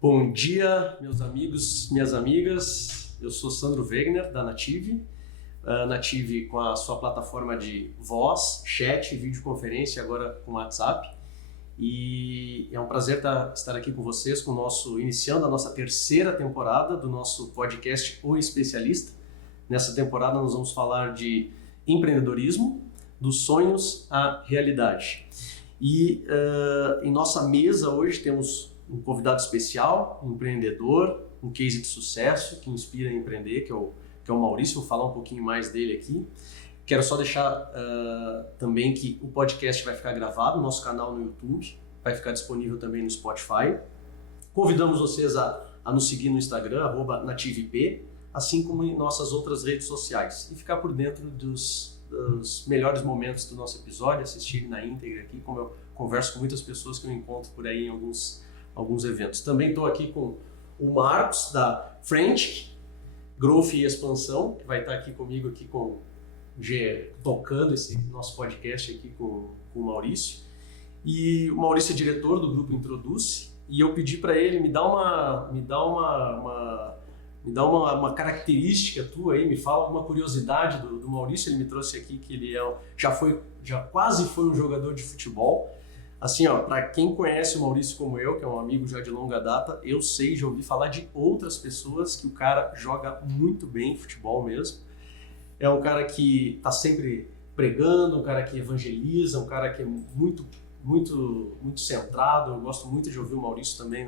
Bom dia, meus amigos, minhas amigas. Eu sou Sandro Wegner, da Native. Native com a sua plataforma de voz, chat, videoconferência, agora com WhatsApp. E é um prazer estar aqui com vocês, iniciando a nossa terceira temporada do nosso podcast O Especialista. Nessa temporada nós vamos falar de empreendedorismo, dos sonhos à realidade. E em nossa mesa hoje temos um convidado especial, um empreendedor, um case de sucesso que inspira a empreender, que é o Maurício. Vou falar um pouquinho mais dele aqui. Quero só deixar também que o podcast vai ficar gravado no nosso canal no YouTube, vai ficar disponível também no Spotify. Convidamos vocês a nos seguir no Instagram, @nativep, assim como em nossas outras redes sociais, e ficar por dentro dos melhores momentos do nosso episódio, assistirem na íntegra aqui, como eu converso com muitas pessoas que eu encontro por aí em alguns eventos. Também estou aqui com o Marcos, da French Growth e Expansão, que vai estar aqui comigo aqui tocando esse nosso podcast aqui com o Maurício. E o Maurício é diretor do grupo Introduce, e eu pedi para ele me dar uma característica tua aí, me fala uma curiosidade do Maurício. Ele me trouxe aqui que ele já quase foi um jogador de futebol. Assim, para quem conhece o Maurício como eu, que é um amigo já de longa data, eu já ouvi falar de outras pessoas que o cara joga muito bem futebol mesmo. É um cara que está sempre pregando, um cara que evangeliza, um cara que é muito, muito, muito centrado. Eu gosto muito de ouvir o Maurício também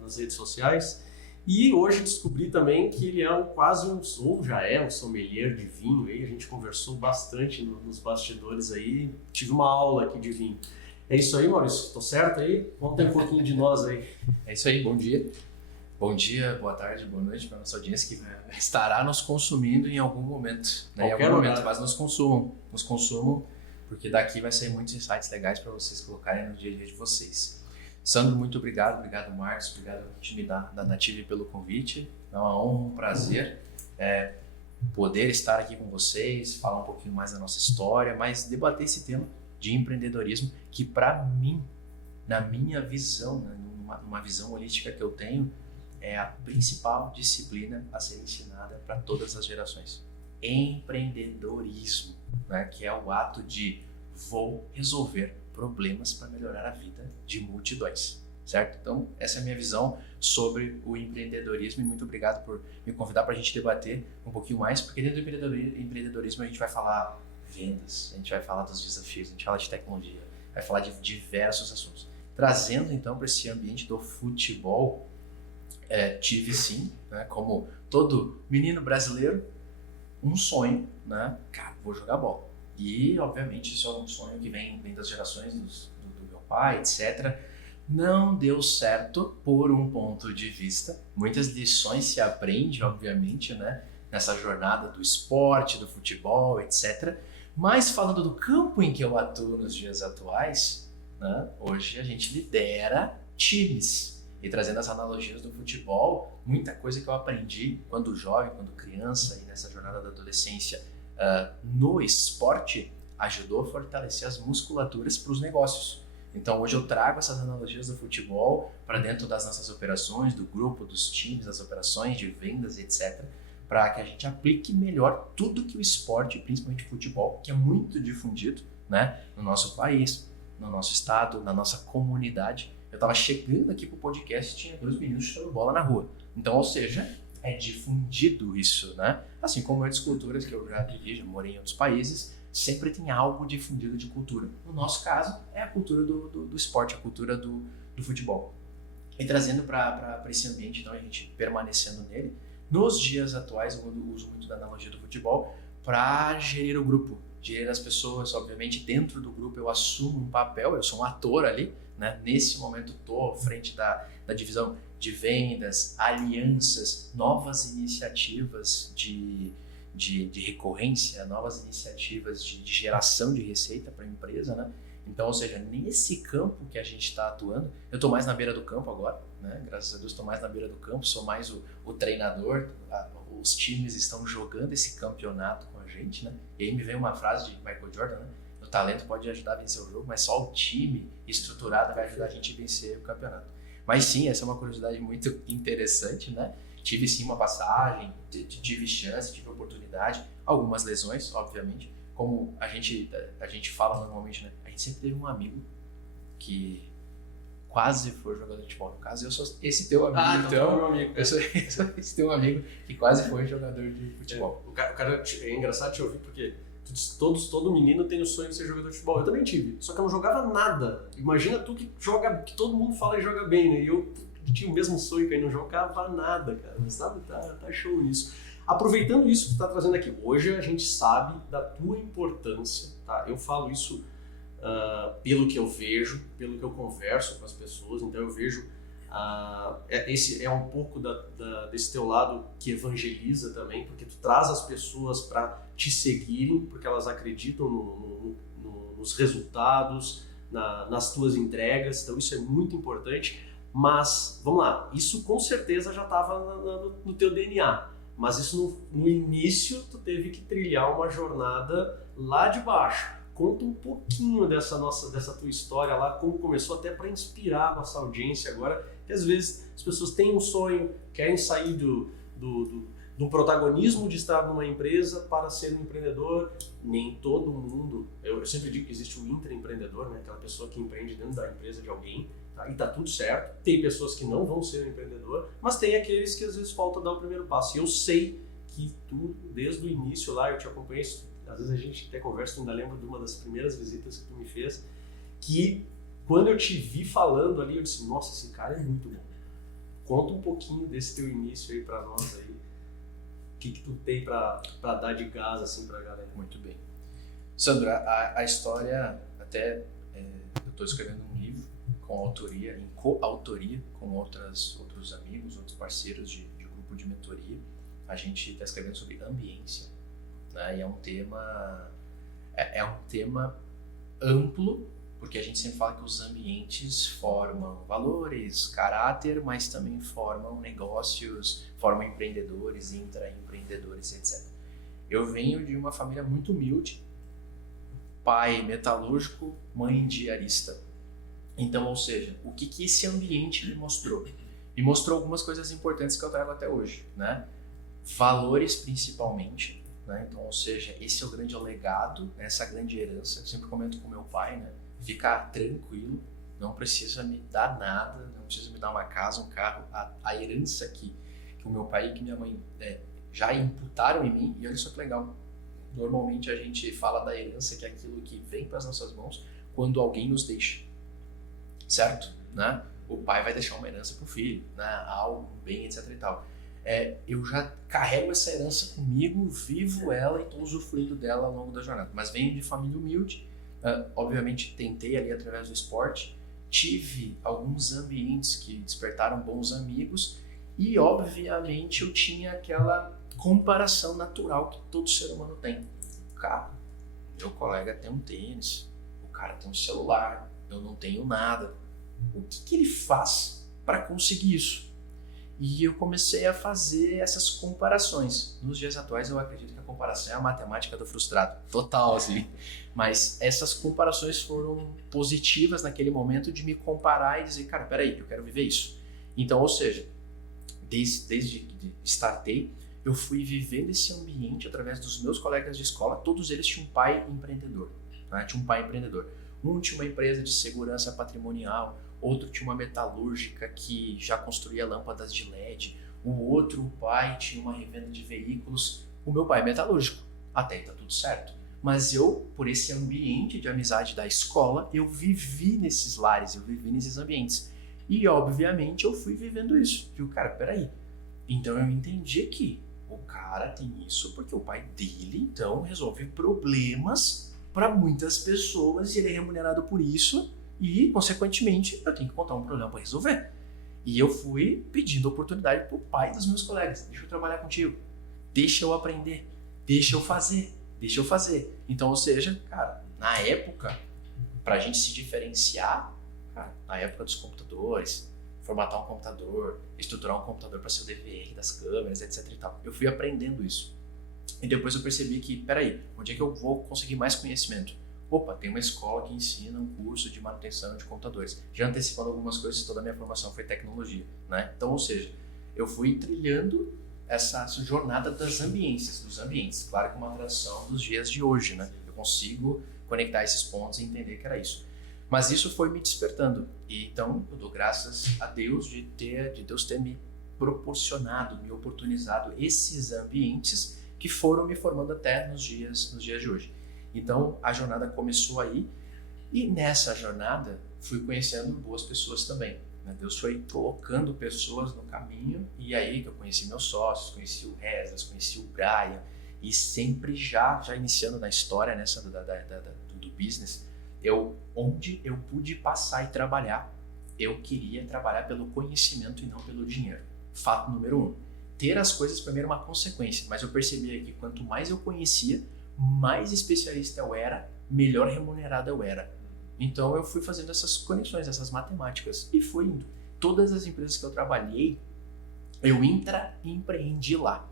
nas redes sociais. E hoje descobri também que ele é ou já é um sommelier de vinho. Aí a gente conversou bastante nos bastidores aí, tive uma aula aqui de vinho. É isso aí, Maurício? Tô certo aí? Conta um pouquinho de nós aí. É isso aí, bom dia. Bom dia, boa tarde, boa noite para a nossa audiência que estará nos consumindo em algum momento. Né? Em algum momento, mas nos consumam, porque daqui vai sair muitos insights legais para vocês colocarem no dia a dia de vocês. Sandro, muito obrigado, Marcos, obrigado ao time da Native pelo convite. É uma honra, um prazer poder estar aqui com vocês, falar um pouquinho mais da nossa história, mas debater esse tema de empreendedorismo que, para mim, na minha visão, né, numa visão holística que eu tenho, é a principal disciplina a ser ensinada para todas as gerações. Empreendedorismo, né, que é o ato de vou resolver problemas para melhorar a vida de multidões, certo? Então, essa é a minha visão sobre o empreendedorismo, e muito obrigado por me convidar para a gente debater um pouquinho mais, porque dentro do empreendedorismo a gente vai falar vendas, a gente vai falar dos desafios, a gente fala de tecnologia, vai falar de diversos assuntos. Trazendo então para esse ambiente do futebol, tive sim, né, como todo menino brasileiro, um sonho, né? Cara, vou jogar bola. E obviamente isso é um sonho que vem das gerações do meu pai, etc. Não deu certo por um ponto de vista. Muitas lições se aprende, obviamente, né, nessa jornada do esporte, do futebol, etc. Mas falando do campo em que eu atuo nos dias atuais, né, hoje a gente lidera times. E trazendo as analogias do futebol, muita coisa que eu aprendi quando jovem, quando criança e nessa jornada da adolescência no esporte, ajudou a fortalecer as musculaturas para os negócios. Então hoje eu trago essas analogias do futebol para dentro das nossas operações, do grupo, dos times, das operações de vendas, etc., para que a gente aplique melhor tudo que o esporte, principalmente o futebol, que é muito difundido, né, no nosso país, no nosso estado, na nossa comunidade. Eu estava chegando aqui pro podcast e tinha 2 meninos chutando bola na rua. Então, ou seja, é difundido isso, né? Assim como outras culturas que eu já vivi, já morei em outros países, sempre tem algo difundido de cultura. No nosso caso, é a cultura do esporte, a cultura do futebol. E trazendo para esse ambiente, então, a gente permanecendo nele, nos dias atuais eu uso muito da analogia do futebol para gerir o grupo, gerir as pessoas. Obviamente, dentro do grupo eu assumo um papel, eu sou um ator ali, né? Nesse momento estou à frente da divisão de vendas, alianças, novas iniciativas de recorrência, novas iniciativas de geração de receita para a empresa, né? Então, ou seja, nesse campo que a gente está atuando, eu estou mais na beira do campo agora, né? Graças a Deus estou mais na beira do campo, sou mais o treinador, os times estão jogando esse campeonato com a gente, né? E aí me vem uma frase de Michael Jordan, né? O talento pode ajudar a vencer o jogo, mas só o time estruturado vai ajudar a gente a vencer o campeonato. Mas sim, essa é uma curiosidade muito interessante, né? Tive sim uma passagem, tive chance, tive oportunidade, algumas lesões, obviamente. Como a gente fala normalmente, né? A gente sempre teve um amigo que quase foi jogador de futebol. No caso, eu sou esse teu amigo, então. Meu amigo. Eu sou esse teu amigo que quase foi jogador de futebol. O cara é engraçado te ouvir porque todo menino tem o sonho de ser jogador de futebol. Eu também tive, só que eu não jogava nada. Imagina tu que todo mundo fala e joga bem, né? E eu tinha o mesmo sonho que aí não jogava nada, cara. Mas sabe, tá show nisso. Aproveitando isso que tu está trazendo aqui, hoje a gente sabe da tua importância, tá? Eu falo isso pelo que eu vejo, pelo que eu converso com as pessoas, então eu vejo, esse é um pouco desse teu lado que evangeliza também, porque tu traz as pessoas para te seguirem, porque elas acreditam nos resultados, nas tuas entregas, então isso é muito importante, mas, vamos lá, isso com certeza já estava no teu DNA. Mas isso no início tu teve que trilhar uma jornada lá de baixo. Conta um pouquinho dessa tua história lá, como começou, até para inspirar a nossa audiência agora, que às vezes as pessoas têm um sonho, querem sair do protagonismo de estar numa empresa para ser um empreendedor. Nem todo mundo, eu sempre digo que existe o intraempreendedor, né? Aquela pessoa que empreende dentro da empresa de alguém. Tá? E tá tudo certo, tem pessoas que não vão ser um empreendedor, mas tem aqueles que às vezes falta dar o primeiro passo. E eu sei que tu, desde o início lá, eu te acompanhei, às vezes a gente até conversa, tu ainda lembra de uma das primeiras visitas que tu me fez, que quando eu te vi falando ali, eu disse, nossa, esse cara é muito bom. Conta um pouquinho desse teu início aí pra nós aí, o que tu tem pra dar de gás assim pra galera. Muito bem. Sandro, a história, até eu tô escrevendo um livro, em coautoria com outros amigos, outros parceiros de grupo de mentoria. A gente está escrevendo sobre ambiência, né? E é um tema amplo, porque a gente sempre fala que os ambientes formam valores, caráter, mas também formam negócios, formam empreendedores, intraempreendedores, etc. Eu venho de uma família muito humilde, pai metalúrgico, mãe diarista. Então, ou seja, o que esse ambiente me mostrou? Me mostrou algumas coisas importantes que eu trago até hoje, né? Valores principalmente, né? Então, ou seja, esse é o grande legado, essa grande herança. Eu sempre comento com meu pai, né? Ficar tranquilo, não precisa me dar nada, não precisa me dar uma casa, um carro. A herança que o meu pai e que minha mãe já imputaram em mim, e olha só que legal. Normalmente a gente fala da herança, que é aquilo que vem para as nossas mãos quando alguém nos deixa. Certo? Né? O pai vai deixar uma herança para o filho, né? Algo, um bem, etc e tal. Eu já carrego essa herança comigo, vivo ela e estou usufruindo dela ao longo da jornada. Mas venho de família humilde, obviamente tentei ali através do esporte, tive alguns ambientes que despertaram bons amigos e obviamente eu tinha aquela comparação natural que todo ser humano tem. Cara, meu colega tem um tênis, o cara tem um celular, eu não tenho nada. O que ele faz para conseguir isso? E eu comecei a fazer essas comparações. Nos dias atuais eu acredito que a comparação é a matemática do frustrado, total assim. Mas essas comparações foram positivas naquele momento de me comparar e dizer, cara, peraí, eu quero viver isso. Então, ou seja, desde que startei, eu fui vivendo esse ambiente através dos meus colegas de escola. Todos eles tinham um pai empreendedor, né? Tinha um pai empreendedor. Um tinha uma empresa de segurança patrimonial, outro tinha uma metalúrgica que já construía lâmpadas de LED, o outro, o pai, tinha uma revenda de veículos. O meu pai é metalúrgico, até aí tá tudo certo. Mas eu, por esse ambiente de amizade da escola, eu vivi nesses lares, eu vivi nesses ambientes. E, obviamente, eu fui vivendo isso. Digo, cara, peraí. Então eu entendi que o cara tem isso porque o pai dele, então, resolve problemas para muitas pessoas e ele é remunerado por isso. E, consequentemente, eu tenho que contar um problema para resolver. E eu fui pedindo oportunidade pro pai dos meus colegas. Deixa eu trabalhar contigo. Deixa eu aprender. Deixa eu fazer. Então, ou seja, cara, na época, Pra gente se diferenciar, cara, na época dos computadores, formatar um computador, estruturar um computador para ser o DVR das câmeras, etc e tal. Eu fui aprendendo isso. E depois eu percebi que, peraí, onde é que eu vou conseguir mais conhecimento? Opa, tem uma escola que ensina um curso de manutenção de computadores. Já antecipando algumas coisas, toda a minha formação foi tecnologia, né? Então, ou seja, eu fui trilhando essa jornada dos ambientes. Claro que uma tradução dos dias de hoje, né? Eu consigo conectar esses pontos e entender que era isso. Mas isso foi me despertando. E então eu dou graças a Deus de Deus ter me proporcionado, me oportunizado esses ambientes que foram me formando até nos dias de hoje. Então a jornada começou aí e nessa jornada fui conhecendo boas pessoas também. Né? Deus foi colocando pessoas no caminho e aí que eu conheci meus sócios, conheci o Rezas, conheci o Brian e sempre já iniciando na história nessa do business, onde eu pude passar e trabalhar, eu queria trabalhar pelo conhecimento e não pelo dinheiro. Fato número 1. Ter as coisas para mim era uma consequência, mas eu percebia que quanto mais eu conhecia, mais especialista eu era, melhor remunerado eu era. Então eu fui fazendo essas conexões, essas matemáticas e fui indo. Todas as empresas que eu trabalhei, eu empreendi lá.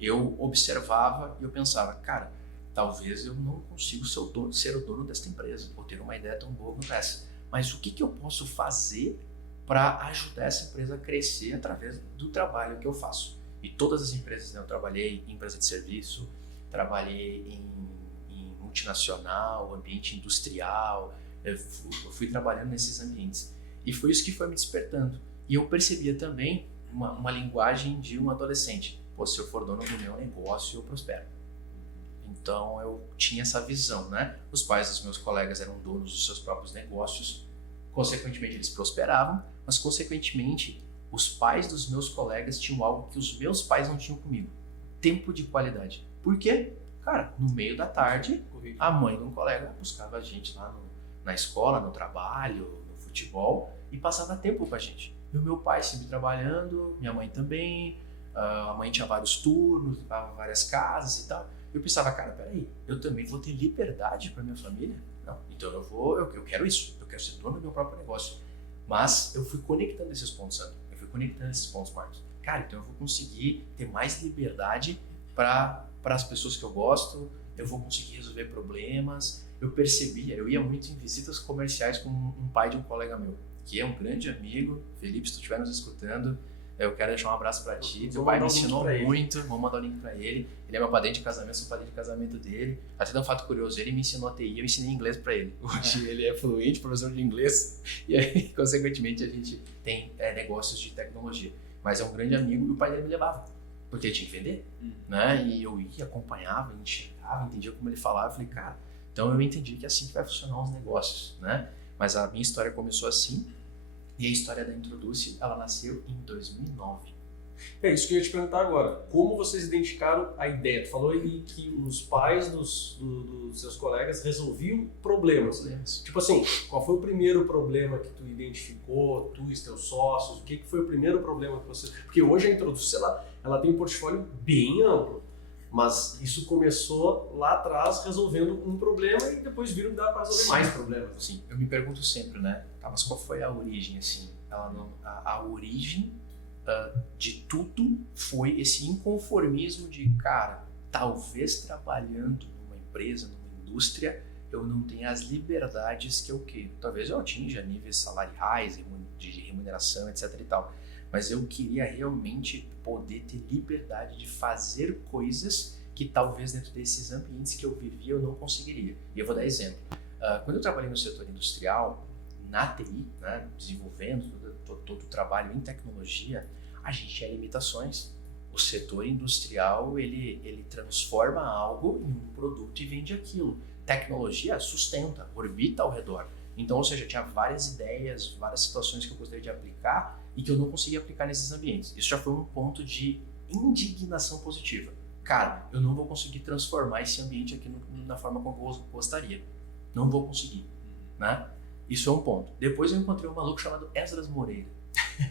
Eu observava e eu pensava, cara, talvez eu não consiga ser o dono desta empresa, ou ter uma ideia tão boa quanto essa. Mas o que eu posso fazer para ajudar essa empresa a crescer através do trabalho que eu faço? E todas as empresas, né, eu trabalhei em empresa de serviço, trabalhei em multinacional, ambiente industrial, eu fui trabalhando nesses ambientes. E foi isso que foi me despertando. E eu percebia também uma linguagem de um adolescente. Pô, se eu for dono do meu negócio, eu prospero. Então eu tinha essa visão, né? Os pais dos meus colegas eram donos dos seus próprios negócios, consequentemente eles prosperavam, mas consequentemente os pais dos meus colegas tinham algo que os meus pais não tinham comigo: tempo de qualidade. Por quê? Cara, no meio da tarde, a mãe de um colega buscava a gente lá na escola, no trabalho, no futebol e passava tempo com a gente. E o meu pai sempre trabalhando, minha mãe também, a mãe tinha vários turnos, limpava várias casas e tal. Eu pensava, cara, peraí, eu também vou ter liberdade para minha família? Não, então eu quero isso, eu quero ser dono do meu próprio negócio. Mas eu fui conectando esses pontos, sabe? Eu fui conectando esses pontos, Marcos. Cara, então eu vou conseguir ter mais liberdade para as pessoas que eu gosto, eu vou conseguir resolver problemas. Eu percebia, eu ia muito em visitas comerciais com um pai de um colega meu, que é um grande amigo. Felipe, se tu estiver nos escutando, eu quero deixar um abraço pra ti. Teu pai me ensinou muito, vou mandar o link pra ele. Ele é meu padrinho de casamento, sou padrinho de casamento dele. Até dá um fato curioso, ele me ensinou a TI, eu ensinei inglês pra ele. Hoje ele é fluente, professor de inglês, e aí, consequentemente, a gente tem negócios de tecnologia. Mas é um grande amigo e o pai dele me levava, porque ele tinha que vender, né? E eu ia, acompanhava, enxergava, entendia como ele falava. Eu falei, cara, então eu entendi que é assim que vai funcionar os negócios, né? Mas a minha história começou assim. E a história da Introduce, ela nasceu em 2009. É isso que eu ia te perguntar agora. Como vocês identificaram a ideia? Tu falou aí que os pais dos seus colegas resolviam problemas. Tipo assim, qual foi o primeiro problema que tu identificou, tu e teus sócios? O que foi o primeiro problema que você... Porque hoje a Introduce, ela tem um portfólio bem amplo. Mas isso começou lá atrás resolvendo um problema e depois viram que dá para resolver mais problemas. Sim, eu me pergunto sempre, né? Tá, mas qual foi a origem, assim? A origem de tudo foi esse inconformismo de, cara, talvez trabalhando numa empresa, numa indústria, eu não tenha as liberdades que eu quero. Talvez eu atinja níveis salariais, de remuneração, etc e tal. Mas eu queria realmente poder ter liberdade de fazer coisas que talvez dentro desses ambientes que eu vivia eu não conseguiria. E eu vou dar exemplo. Quando eu trabalhei no setor industrial, na TI, né, desenvolvendo todo o trabalho em tecnologia, a gente tinha limitações. O setor industrial, ele transforma algo em um produto e vende aquilo. Tecnologia sustenta, orbita ao redor. Então, ou seja, tinha várias ideias, várias situações que eu gostaria de aplicar e que eu não conseguia aplicar nesses ambientes. Isso já foi um ponto de indignação positiva. Cara, eu não vou conseguir transformar esse ambiente aqui na forma como eu gostaria. Não vou conseguir, né? Isso é um ponto. Depois eu encontrei um maluco chamado Esdras Moreira.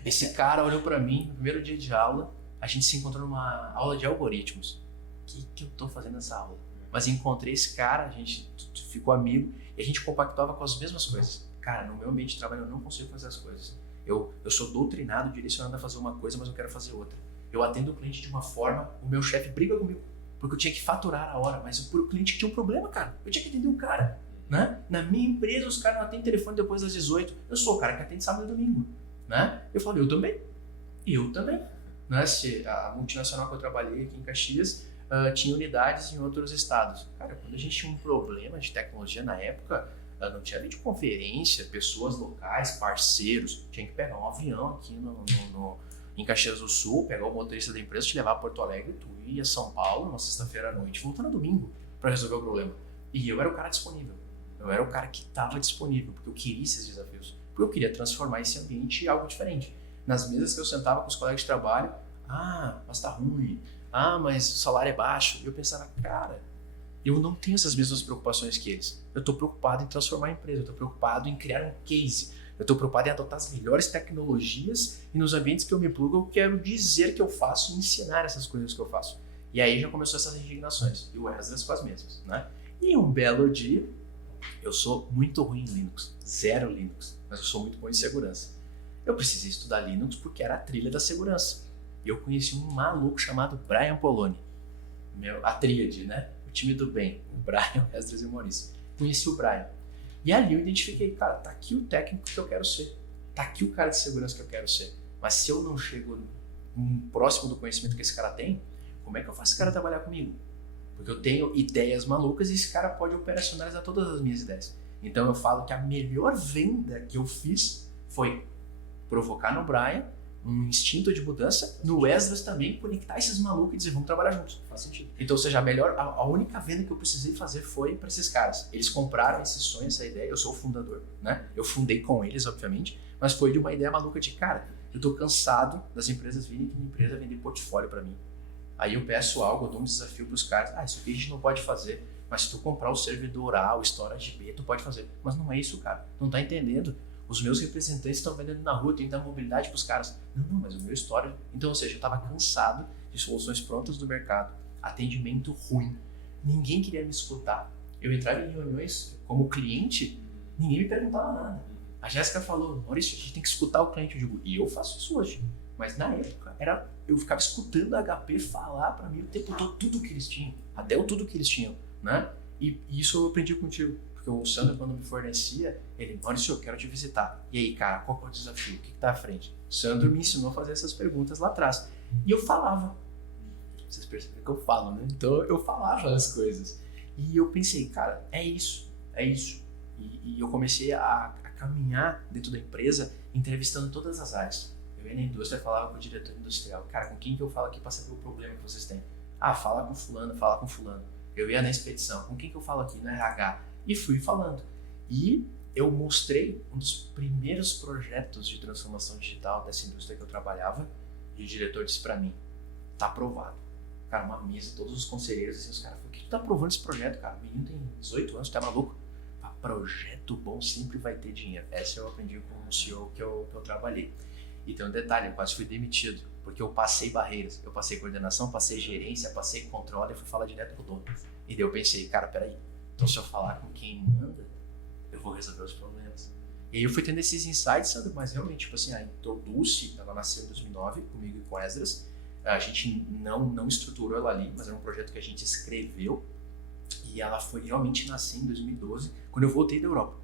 Esse cara olhou pra mim no primeiro dia de aula, a gente se encontrou numa aula de algoritmos. O que eu tô fazendo nessa aula? mas encontrei esse cara, a gente ficou amigo e a gente compactuava com as mesmas coisas. Cara, no meu ambiente de trabalho eu não consigo fazer as coisas. Eu sou doutrinado, direcionado a fazer uma coisa, mas eu quero fazer outra. Eu atendo o cliente de uma forma, o meu chefe briga comigo, porque eu tinha que faturar a hora, mas o cliente tinha um problema, cara. Eu tinha que atender o cara, né? Na minha empresa, os caras não atendem telefone depois das 18. Eu sou o cara que atende sábado e domingo, né? Eu falei, eu também. Né? Se a multinacional que eu trabalhei aqui em Caxias tinha unidades em outros estados. Cara, quando a gente tinha um problema de tecnologia na época, não tinha videoconferência, pessoas locais, parceiros, tinha que pegar um avião aqui em Caxias do Sul, pegar o motorista da empresa, te levar a Porto Alegre, tu ia a São Paulo uma sexta-feira à noite, voltando no domingo para resolver o problema. E eu era o cara disponível. Eu era o cara que estava disponível, porque eu queria esses desafios. Porque eu queria transformar esse ambiente em algo diferente. Nas mesas que eu sentava com os colegas de trabalho, mas tá ruim. Mas o salário é baixo. E eu pensava, cara, eu não tenho essas mesmas preocupações que eles. Eu estou preocupado em transformar a empresa, eu estou preocupado em criar um case, eu estou preocupado em adotar as melhores tecnologias e nos ambientes que eu me plugo eu quero dizer que eu faço e ensinar essas coisas que eu faço. E aí já começou essas indignações, e o Esdras com as mesmas, né? E um belo dia, eu sou muito ruim em Linux, zero Linux, mas eu sou muito bom em segurança. Eu precisei estudar Linux porque era a trilha da segurança. E eu conheci um maluco chamado Brian Poloni, a tríade, né? O time do bem, o Brian, o Esdras e o Maurício. Conheci o Brian. E ali eu identifiquei, cara, tá aqui o técnico que eu quero ser. Tá aqui o cara de segurança que eu quero ser. Mas se eu não chego próximo do conhecimento que esse cara tem, como é que eu faço esse cara trabalhar comigo? Porque eu tenho ideias malucas e esse cara pode operacionalizar todas as minhas ideias. Então eu falo que a melhor venda que eu fiz foi provocar no Brian um instinto de mudança, no Esdras também conectar esses malucos e dizer, vamos trabalhar juntos. Faz sentido. Então, ou seja, a única venda que eu precisei fazer foi para esses caras. Eles compraram esse sonho, essa ideia, eu sou o fundador, né? Eu fundei com eles, obviamente, mas foi de uma ideia maluca de, cara, eu tô cansado das empresas virem aqui na empresa vender portfólio para mim. Aí eu peço algo, eu dou um desafio pros caras, isso aqui a gente não pode fazer, mas se tu comprar o servidor A, o storage B, tu pode fazer. Mas não é isso, cara. Não tá entendendo. Os meus representantes estão vendendo na rua, tem que dar mobilidade para os caras. Não, mas o meu histórico... Então, ou seja, eu estava cansado de soluções prontas do mercado, atendimento ruim, ninguém queria me escutar. Eu entrava em reuniões como cliente, ninguém me perguntava nada. A Jéssica falou, Maurício, a gente tem que escutar o cliente. Eu digo, e eu faço isso hoje. Mas na época, eu ficava escutando a HP falar para mim o tempo todo tudo que eles tinham, até o tudo que eles tinham, né? E isso eu aprendi contigo. Porque o Sandro, quando me fornecia, ele, Maurício, eu quero te visitar. E aí, cara, qual é o desafio? O que está à frente? O Sandro me ensinou a fazer essas perguntas lá atrás. E eu falava. Vocês perceberam que eu falo, né? Então eu falava as coisas. E eu pensei, cara, é isso. E eu comecei a caminhar dentro da empresa, entrevistando todas as áreas. Eu ia na indústria, falava com o diretor industrial. Cara, com quem que eu falo aqui para saber o problema que vocês têm? Fala com fulano, fala com fulano. Eu ia na expedição. Com quem que eu falo aqui? No RH. E fui falando. E eu mostrei um dos primeiros projetos de transformação digital dessa indústria que eu trabalhava e o diretor disse pra mim, tá aprovado. Cara, uma mesa, todos os conselheiros, assim, os caras falaram, por que tu tá aprovando esse projeto, cara? O menino tem 18 anos, tu tá maluco? Projeto bom sempre vai ter dinheiro. Essa eu aprendi com o CEO que eu trabalhei. E tem um detalhe, eu quase fui demitido, porque eu passei barreiras. Eu passei coordenação, passei gerência, passei controle, eu fui falar direto com o dono. E daí eu pensei, cara, peraí, então se eu falar com quem manda, eu vou resolver os problemas. E aí eu fui tendo esses insights, Sandro, mas realmente, tipo assim, a Introduce, ela nasceu em 2009, comigo e com o Esdras. A gente não estruturou ela ali, mas era um projeto que a gente escreveu. E ela foi realmente nascer em 2012, quando eu voltei da Europa.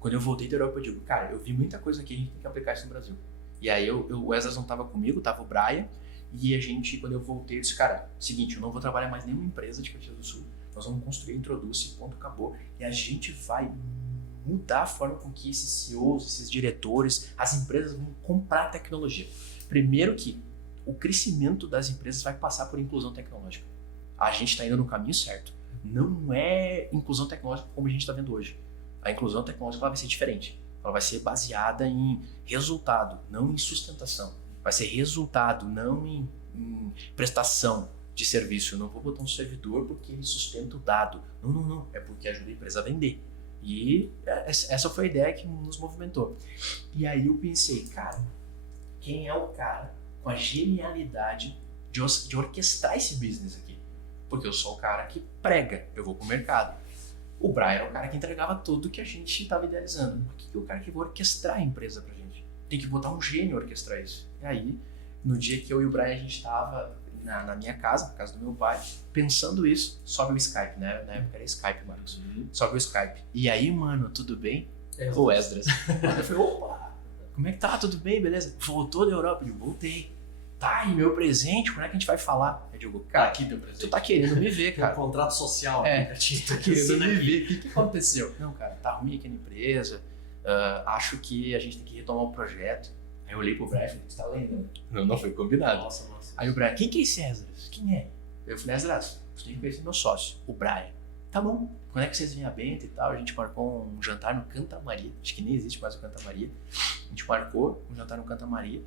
Quando eu voltei da Europa, eu digo, cara, eu vi muita coisa aqui, a gente tem que aplicar isso no Brasil. E aí o Esdras não estava comigo, estava o Brian, e a gente, quando eu voltei, eu disse, cara, seguinte, eu não vou trabalhar mais em nenhuma empresa de Caxias do Sul, nós vamos construir, Introduce, ponto, acabou. E a gente vai mudar a forma com que esses CEOs, esses diretores, as empresas vão comprar tecnologia. Primeiro que o crescimento das empresas vai passar por inclusão tecnológica. A gente está indo no caminho certo. Não é inclusão tecnológica como a gente está vendo hoje. A inclusão tecnológica ela vai ser diferente. Ela vai ser baseada em resultado, não em sustentação. Vai ser resultado, não em prestação de serviço. Eu não vou botar um servidor porque ele sustenta o dado. Não. É porque ajuda a empresa a vender. E essa foi a ideia que nos movimentou. E aí eu pensei, cara, quem é o cara com a genialidade de orquestrar esse business aqui? Porque eu sou o cara que prega, eu vou pro mercado. O Brian era o cara que entregava tudo que a gente estava idealizando. O que é o cara que vai orquestrar a empresa pra gente? Tem que botar um gênio a orquestrar isso. E aí, no dia que eu e o Brian, a gente estava na minha casa, na casa do meu pai, pensando isso, sobe o Skype, né? Na época era Skype, Marcos. Sobe o Skype. E aí, mano, tudo bem? O Esdras. Eu falei, opa, como é que tá? Tudo bem, beleza? Voltou da Europa? Eu digo, voltei. Tá, e meu presente, como é que a gente vai falar? Eu digo, cara, aqui teu presente. tu tá querendo me ver, cara. Um contrato social. Tu tá querendo me ver. O que aconteceu? Não, cara, tá ruim aqui na empresa, acho que a gente tem que retomar o projeto. Aí eu olhei pro Brian e falei, tu tá lendo? Não foi combinado. Nossa. Aí o Brian, quem que é esse Esdras? Quem é? Eu falei, Esdras, você tem que conhecer meu sócio, o Brian. Tá bom, quando é que vocês vêm a Bento e tal? A gente marcou um jantar no Canta Maria, acho que nem existe mais o Canta Maria. A gente marcou um jantar no Canta Maria,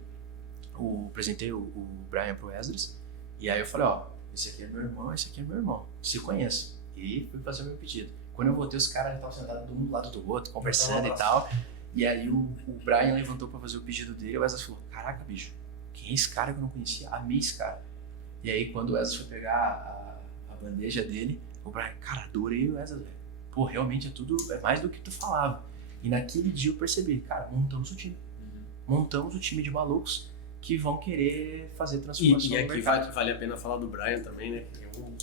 apresentei o Brian pro Esdras, e aí eu falei, ó, esse aqui é meu irmão, esse aqui é meu irmão, se conheço. E fui fazer o meu pedido. Quando eu voltei, os caras já estavam sentados um do lado do outro, conversando e tal. E aí o Brian levantou pra fazer o pedido dele, e o Esdras falou, caraca, bicho, quem é esse cara que eu não conhecia? Amei esse cara. E aí, quando o Esdras foi pegar a bandeja dele, o Brian, cara, adorei o Esdras, velho. Pô, realmente é mais do que tu falava. E naquele dia eu percebi, cara, montamos o time. Montamos o time de malucos que vão querer fazer transformação. E aqui vale a pena falar do Brian também, né?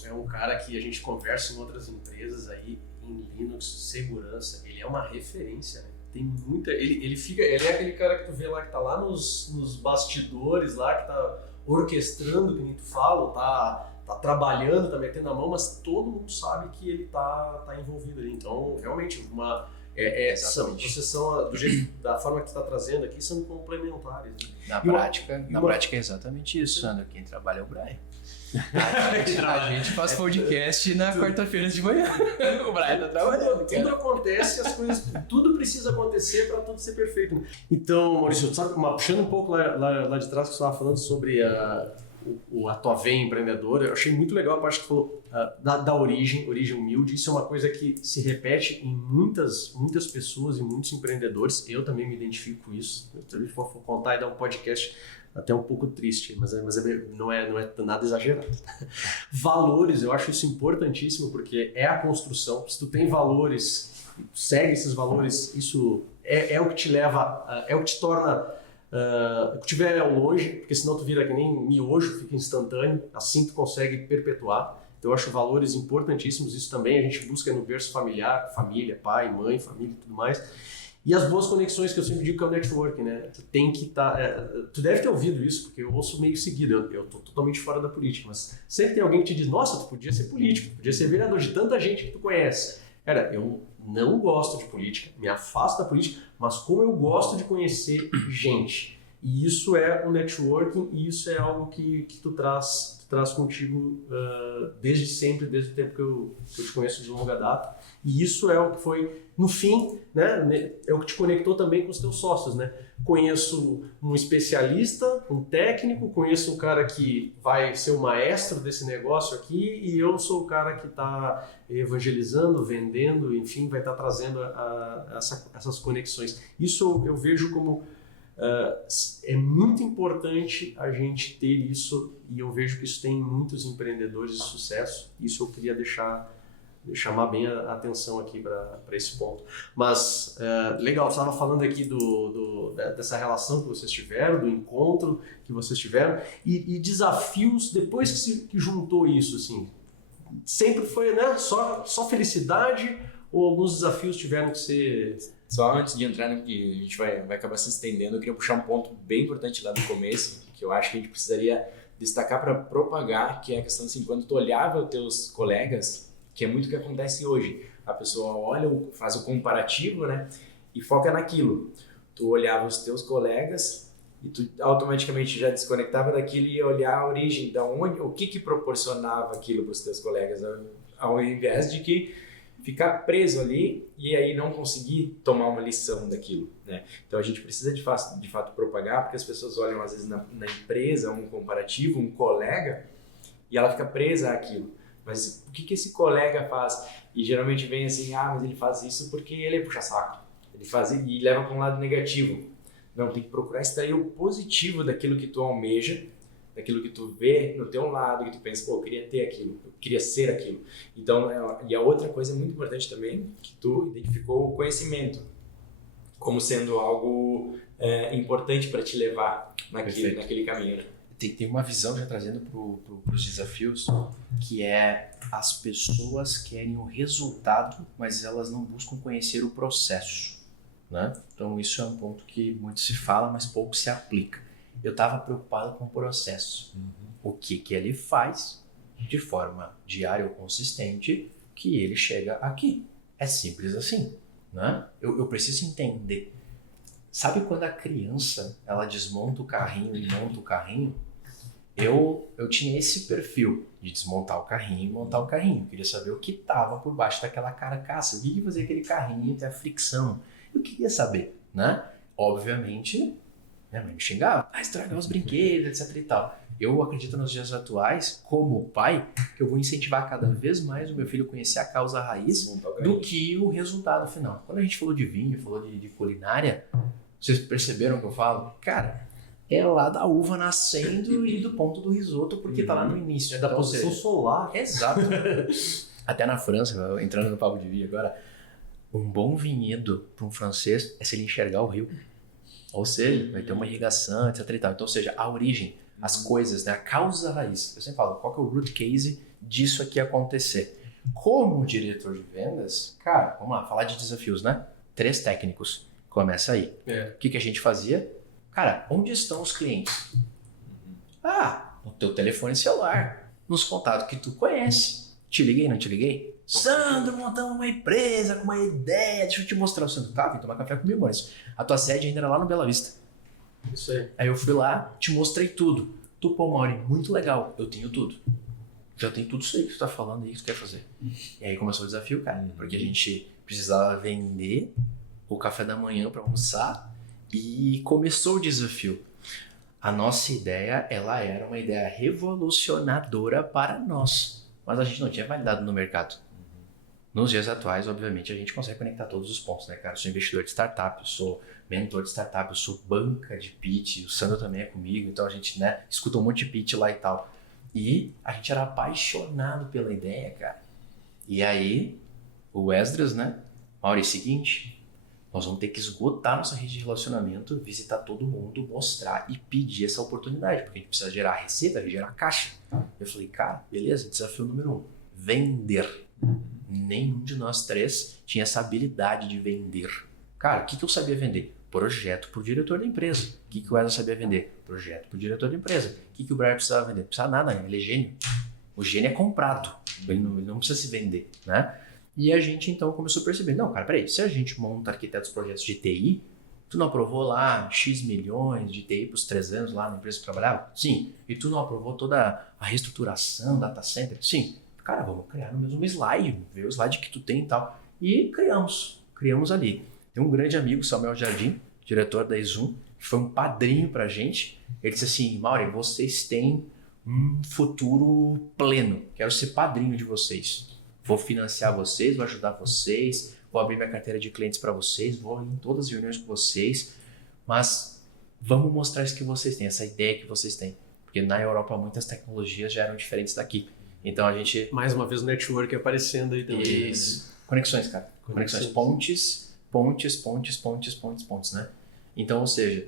É um cara que a gente conversa em outras empresas aí, em Linux, segurança. Ele é uma referência, né? Tem muita. Ele é aquele cara que tu vê lá que tá lá nos bastidores, lá que tá orquestrando, que nem tu fala, tá trabalhando, tá metendo a mão, mas todo mundo sabe que ele tá envolvido ali. Então, realmente, vocês são, do jeito, da forma que tu tá trazendo aqui, são complementares. Né? Na prática é exatamente isso, Sandro. Quem trabalha é o Brian. A gente faz podcast na quarta-feira de manhã. O Brian tá trabalhando. Tudo acontece, as coisas, tudo precisa acontecer para tudo ser perfeito. Então, Maurício, sabe, puxando um pouco lá de trás que você estava falando sobre a tua veia empreendedora, eu achei muito legal a parte que falou da origem humilde. Isso é uma coisa que se repete em muitas pessoas e muitos empreendedores. Eu também me identifico com isso. Eu vou contar e dar um podcast até um pouco triste, mas não é nada exagerado. Valores, eu acho isso importantíssimo, porque é a construção. Se tu tem valores, segue esses valores, isso é o que te leva, é o que te torna, o que te leva ao longe, porque senão tu vira que nem miojo, fica instantâneo, assim tu consegue perpetuar. Então eu acho valores importantíssimos, isso também a gente busca no berço familiar, família, pai, mãe, família e tudo mais. E as boas conexões, que eu sempre digo que é o networking, né? Tu tem que estar... tu deve ter ouvido isso, porque eu ouço meio seguido. Eu tô totalmente fora da política, mas sempre tem alguém que te diz, nossa, tu podia ser político, tu podia ser vereador de tanta gente que tu conhece. Cara, eu não gosto de política, me afasto da política, mas como eu gosto de conhecer gente. E isso é o networking, e isso é algo que tu traz contigo desde sempre, desde o tempo que eu te conheço de longa data. E isso é o que foi, no fim, né, é o que te conectou também com os teus sócios, né? Conheço um especialista, um técnico, conheço um cara que vai ser o maestro desse negócio aqui, e eu sou o cara que está evangelizando, vendendo, enfim, vai estar trazendo essas conexões. Isso eu vejo como é muito importante a gente ter isso, e eu vejo que isso tem muitos empreendedores de sucesso. Isso eu queria chamar bem a atenção aqui para esse ponto. Mas legal, você estava falando aqui dessa relação que vocês tiveram, do encontro que vocês tiveram, e desafios depois que juntou isso, assim, sempre foi, né, só felicidade, ou alguns desafios tiveram que ser... Só antes de entrar no que a gente vai acabar se estendendo, eu queria puxar um ponto bem importante lá no começo, que eu acho que a gente precisaria destacar para propagar, que é a questão assim, quando tu olhava os teus colegas, que é muito o que acontece hoje. A pessoa olha, faz o comparativo, né, e foca naquilo. Tu olhava os teus colegas e tu automaticamente já desconectava daquilo e ia olhar a origem, da onde, o que proporcionava aquilo para os teus colegas, ao invés de que ficar preso ali e aí não conseguir tomar uma lição daquilo, né? Então a gente precisa de fato propagar, porque as pessoas olham às vezes na empresa um comparativo, um colega, e ela fica presa àquilo. Mas o que esse colega faz? E geralmente vem assim, mas ele faz isso porque ele é puxa-saco. Ele faz e leva para um lado negativo. Não, tem que procurar extrair o positivo daquilo que tu almeja daquilo que tu vê no teu lado, que tu pensa, pô, eu queria ter aquilo, eu queria ser aquilo. Então, e a outra coisa muito importante também, que tu identificou o conhecimento como sendo algo importante para te levar naquele caminho, né? Tem uma visão já trazendo para os desafios, que é as pessoas querem o resultado, mas elas não buscam conhecer o processo, né? Então isso é um ponto que muito se fala, mas pouco se aplica. Eu estava preocupado com o processo. O que ele faz de forma diária ou consistente que ele chega aqui. É simples assim, né? Eu preciso entender. Sabe quando a criança ela desmonta o carrinho e monta o carrinho? Eu tinha esse perfil de desmontar o carrinho e montar o carrinho. Eu queria saber o que estava por baixo daquela carcaça. O que fazia aquele carrinho ter a fricção? Eu queria saber, né? Obviamente, minha mãe me xingava. Estragar os brinquedos, etc e tal. Eu acredito nos dias atuais, como pai, que eu vou incentivar cada vez mais o meu filho a conhecer a causa raiz do que o resultado final. Quando a gente falou de vinho, falou de culinária, vocês perceberam o que eu falo? Cara, é lá da uva nascendo e do ponto do risoto, porque tá lá no início. É da posição solar. Exato. Até na França, entrando no papo de vinho agora, um bom vinhedo para um francês é se ele enxergar o rio. Ou seja, vai ter uma irrigação, etc e tal. Então, ou seja, a origem, as coisas, né? A causa raiz. Eu sempre falo, qual que é o root case disso aqui acontecer? Como diretor de vendas, cara, vamos lá, falar de desafios, né? 3 técnicos. Começa aí. O que a gente fazia? Cara, onde estão os clientes? No teu telefone celular, nos contatos que tu conhece. Te liguei, não te liguei? Sandro, montamos uma empresa com uma ideia, deixa eu te mostrar. O Sandro, tá, vem tomar café comigo, Maurício. A tua sede ainda era lá no Bela Vista. Isso aí. Aí eu fui lá, te mostrei tudo. Tu, pô, Mauri, muito legal, eu tenho tudo. Já tem tudo isso aí que tu tá falando aí que tu quer fazer. E aí começou o desafio, cara, porque a gente precisava vender o café da manhã para almoçar e começou o desafio. A nossa ideia, ela era uma ideia revolucionadora para nós, mas a gente não tinha validado no mercado. Nos dias atuais, obviamente, a gente consegue conectar todos os pontos, né, cara? Eu sou investidor de startup, eu sou mentor de startup, eu sou banca de pitch, o Sandro também é comigo, então a gente, né, escuta um monte de pitch lá e tal. E a gente era apaixonado pela ideia, cara. E aí, o Esdras, né, Mauri, seguinte, nós vamos ter que esgotar nossa rede de relacionamento, visitar todo mundo, mostrar e pedir essa oportunidade, porque a gente precisa gerar receita, gerar caixa. Eu falei, cara, beleza, desafio número 1, vender. Nenhum de nós 3 tinha essa habilidade de vender. Cara, o que eu sabia vender? Projeto para o diretor da empresa. O que o Wesley sabia vender? Projeto para o diretor da empresa. O que o Brian precisava vender? Não precisa nada, ele é gênio. O gênio é comprado, ele não precisa se vender, né? E a gente então começou a perceber, não, cara, peraí, se a gente monta arquitetos projetos de TI, tu não aprovou lá X milhões de TI para os 3 anos lá na empresa que tu trabalhava? Sim. E tu não aprovou toda a reestruturação, data center? Sim. Cara, vamos criar no mesmo slide, ver o slide que tu tem e tal. E criamos ali. Tem um grande amigo, Samuel Jardim, diretor da Exum, que foi um padrinho pra gente. Ele disse assim, Mauri, vocês têm um futuro pleno, quero ser padrinho de vocês. Vou financiar vocês, vou ajudar vocês, vou abrir minha carteira de clientes para vocês, vou em todas as reuniões com vocês, mas vamos mostrar isso que vocês têm, essa ideia que vocês têm. Porque na Europa muitas tecnologias já eram diferentes daqui. Então a gente... Mais uma vez o network aparecendo aí também. Isso. Conexões, cara. Conexões. Pontes, né? Então, ou seja,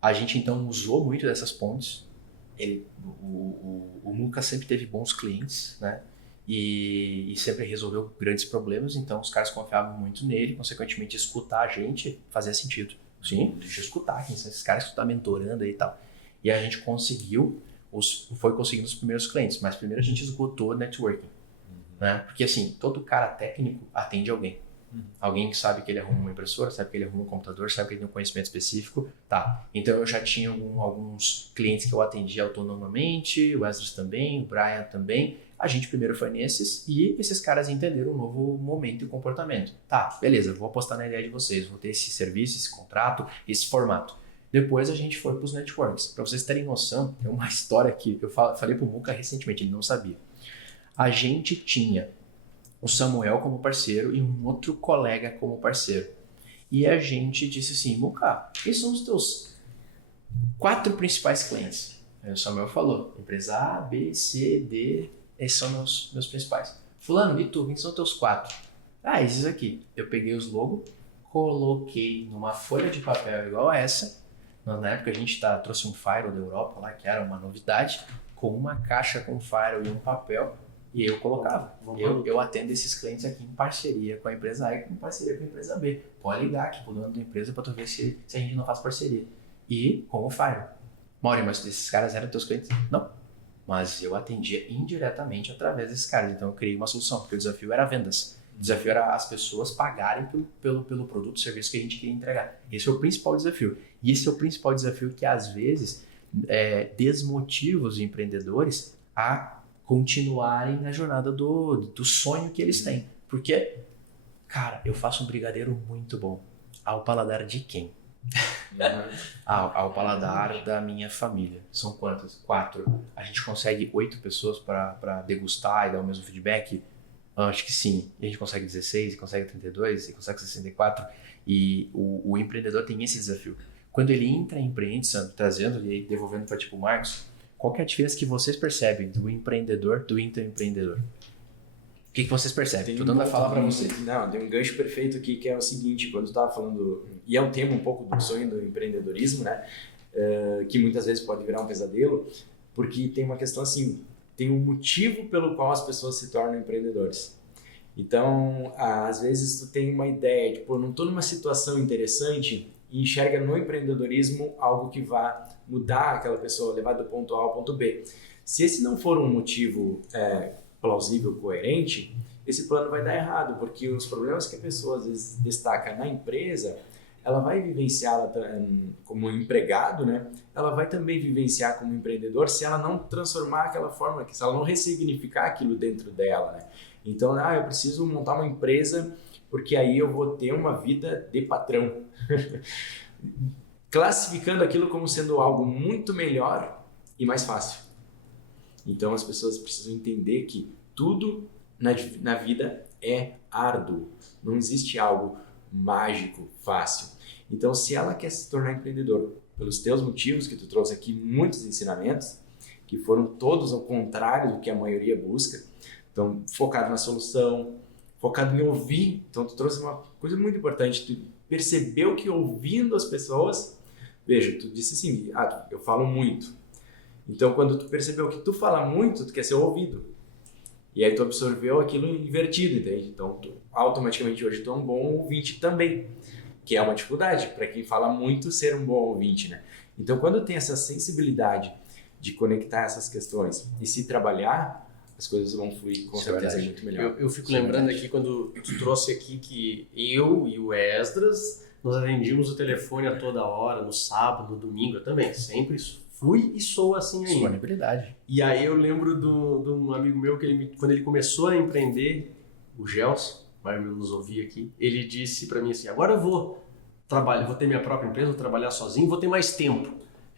a gente então usou muito dessas pontes. O Muca sempre teve bons clientes, né? E sempre resolveu grandes problemas, então os caras confiavam muito nele, consequentemente escutar a gente fazia sentido. Sim, deixa eu escutar, quem são esses caras que tu tá mentorando aí e tal. E a gente foi conseguindo os primeiros clientes, mas primeiro a gente esgotou o networking, né? Porque assim, todo cara técnico atende alguém. Alguém que sabe que ele arruma uma impressora, sabe que ele arruma um computador, sabe que ele tem um conhecimento específico, tá. Então eu já tinha alguns clientes que eu atendia autonomamente, o Esdras também, o Brian também. A gente primeiro foi nesses e esses caras entenderam um novo momento e comportamento. Tá, beleza, vou apostar na ideia de vocês, vou ter esse serviço, esse contrato, esse formato. Depois a gente foi para os networks. Para vocês terem noção, tem uma história que eu falei pro Muca recentemente, ele não sabia. A gente tinha o Samuel como parceiro e um outro colega como parceiro. E a gente disse assim, Muca, quem são os teus 4 principais clientes? Aí o Samuel falou, empresa A, B, C, D, esses são meus principais. Fulano, e tu, quem são teus 4? Ah, esses aqui. Eu peguei os logos, coloquei numa folha de papel igual a essa. Na época a gente trouxe um firewall da Europa lá, que era uma novidade, com uma caixa com firewall e um papel, e eu colocava. Eu atendo esses clientes aqui em parceria com a empresa A e em parceria com a empresa B. Pode ligar aqui pro dono da empresa para tu ver se a gente não faz parceria. E com o firewall. Mauri, mas esses caras eram teus clientes? Não. Mas eu atendia indiretamente através desses caras. Então eu criei uma solução, porque o desafio era vendas. O desafio era as pessoas pagarem pelo produto, serviço que a gente queria entregar. Esse é o principal desafio. E esse é o principal desafio que às vezes desmotiva os empreendedores a continuarem na jornada do sonho que eles têm. Porque, cara, eu faço um brigadeiro muito bom. Ao paladar de quem? Ao paladar da minha família. São quantas? 4. A gente consegue 8 pessoas para degustar e dar o mesmo feedback? Acho que sim. E a gente consegue 16, e consegue 32, e consegue 64. E o empreendedor tem esse desafio. Quando ele entra em empreendimento, trazendo e aí devolvendo para o Marcos, qual que é a diferença que vocês percebem do empreendedor do intraempreendedor? O que vocês percebem? Estou dando a falar para vocês. Não, tem um gancho perfeito aqui que é o seguinte, quando tu estava falando, e é um tema um pouco do sonho do empreendedorismo, né? Que muitas vezes pode virar um pesadelo, porque tem uma questão assim, tem um motivo pelo qual as pessoas se tornam empreendedores. Então, às vezes tu tem uma ideia, tipo, eu não estou numa situação interessante e enxerga no empreendedorismo algo que vá mudar aquela pessoa, levar do ponto A ao ponto B. Se esse não for um motivo plausível, coerente, esse plano vai dar errado, porque os problemas que a pessoa às vezes destaca na empresa, ela vai vivenciá-la como empregado, né? Ela vai também vivenciar como empreendedor se ela não transformar aquela forma, se ela não ressignificar aquilo dentro dela, né? Então, eu preciso montar uma empresa porque aí eu vou ter uma vida de patrão. Classificando aquilo como sendo algo muito melhor e mais fácil. Então as pessoas precisam entender que tudo na vida é árduo. Não existe algo mágico, fácil. Então se ela quer se tornar empreendedor, pelos teus motivos que tu trouxe aqui, muitos ensinamentos, que foram todos ao contrário do que a maioria busca, então focado na solução, focado em ouvir. Então tu trouxe uma coisa muito importante, tu percebeu que ouvindo as pessoas, veja, tu disse assim, eu falo muito. Então, quando tu percebeu que tu fala muito, tu quer ser ouvido. E aí tu absorveu aquilo invertido, entende? Então, automaticamente hoje tu é um bom ouvinte também, que é uma dificuldade para quem fala muito ser um bom ouvinte, né? Então, quando tem essa sensibilidade de conectar essas questões e se trabalhar, as coisas vão fluir com certeza muito melhor. Eu fico lembrando aqui quando tu trouxe aqui que eu e o Esdras nós atendíamos o telefone a toda hora, no sábado, no domingo, eu também, sempre fui e sou assim ainda. Disponibilidade. E aí eu lembro de um amigo meu que quando ele começou a empreender, o Gelson, vai nos ouvir aqui, ele disse para mim assim, agora eu vou trabalhar, vou ter minha própria empresa, vou trabalhar sozinho, vou ter mais tempo.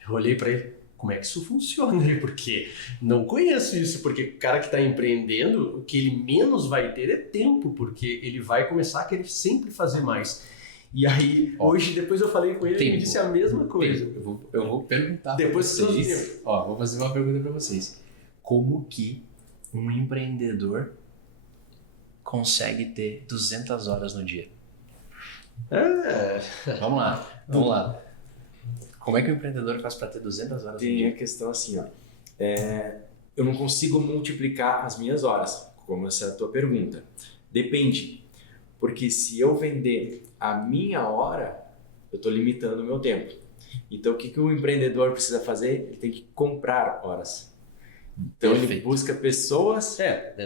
Eu olhei para ele, como é que isso funciona? Porque não conheço isso, porque o cara que está empreendendo, o que ele menos vai ter é tempo, porque ele vai começar a querer sempre fazer mais. E aí, hoje, depois eu falei com ele, ele me disse a mesma coisa. Eu vou perguntar depois para vocês. Vou fazer uma pergunta para vocês. Como que um empreendedor consegue ter 200 horas no dia? Vamos lá. Como é que o empreendedor faz para ter 200 horas no dia? Tem a questão assim, eu não consigo multiplicar as minhas horas, como essa é a tua pergunta. Depende. Porque se eu vender a minha hora, eu estou limitando o meu tempo. Então, o que o empreendedor precisa fazer? Ele tem que comprar horas. Então, ele busca pessoas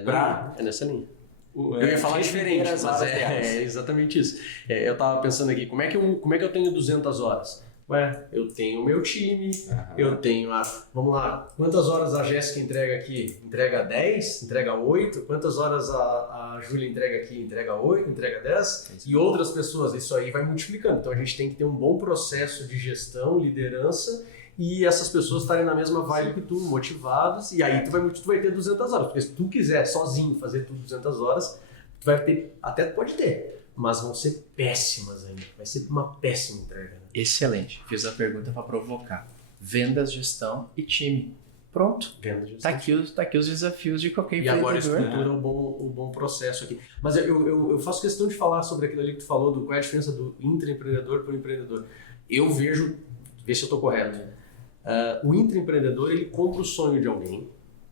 para... É nessa linha. Eu ia falar diferente, mas é exatamente isso. Eu estava pensando aqui, como é que eu tenho 200 horas? Eu tenho o meu time, eu tenho vamos lá, quantas horas a Jéssica entrega aqui? Entrega 10? Entrega 8? Quantas horas a Júlia entrega aqui? Entrega 8? Entrega 10? E outras pessoas, isso aí vai multiplicando. Então a gente tem que ter um bom processo de gestão, liderança, e essas pessoas estarem na mesma vibe que tu, motivados, e aí tu vai ter 200 horas. Porque se tu quiser sozinho fazer tudo 200 horas, tu vai ter, até pode ter, mas vão ser péssimas ainda. Vai ser uma péssima entrega. Né? Excelente. Fiz a pergunta para provocar. vendas, gestão e time. Pronto. Tá aqui os desafios de qualquer E agora empreendedor. estrutura o bom processo aqui. Mas eu faço questão de falar sobre aquilo ali que tu falou, qual é a diferença do intraempreendedor para o empreendedor. Eu vejo, vê se eu estou correto, o intraempreendedor, ele compra o sonho de alguém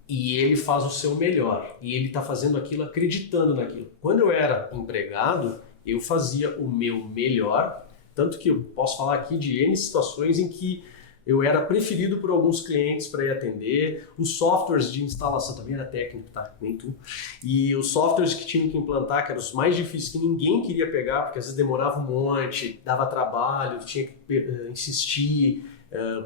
e ele faz o seu melhor. E ele está fazendo aquilo acreditando naquilo. Quando eu era empregado, eu fazia o meu melhor, tanto que eu posso falar aqui de N situações em que eu era preferido por alguns clientes para ir atender. Os softwares de instalação, também era técnico, tá? Nem tu. E os softwares que tinham que implantar, que eram os mais difíceis, que ninguém queria pegar, porque às vezes demorava um monte, dava trabalho, tinha que insistir,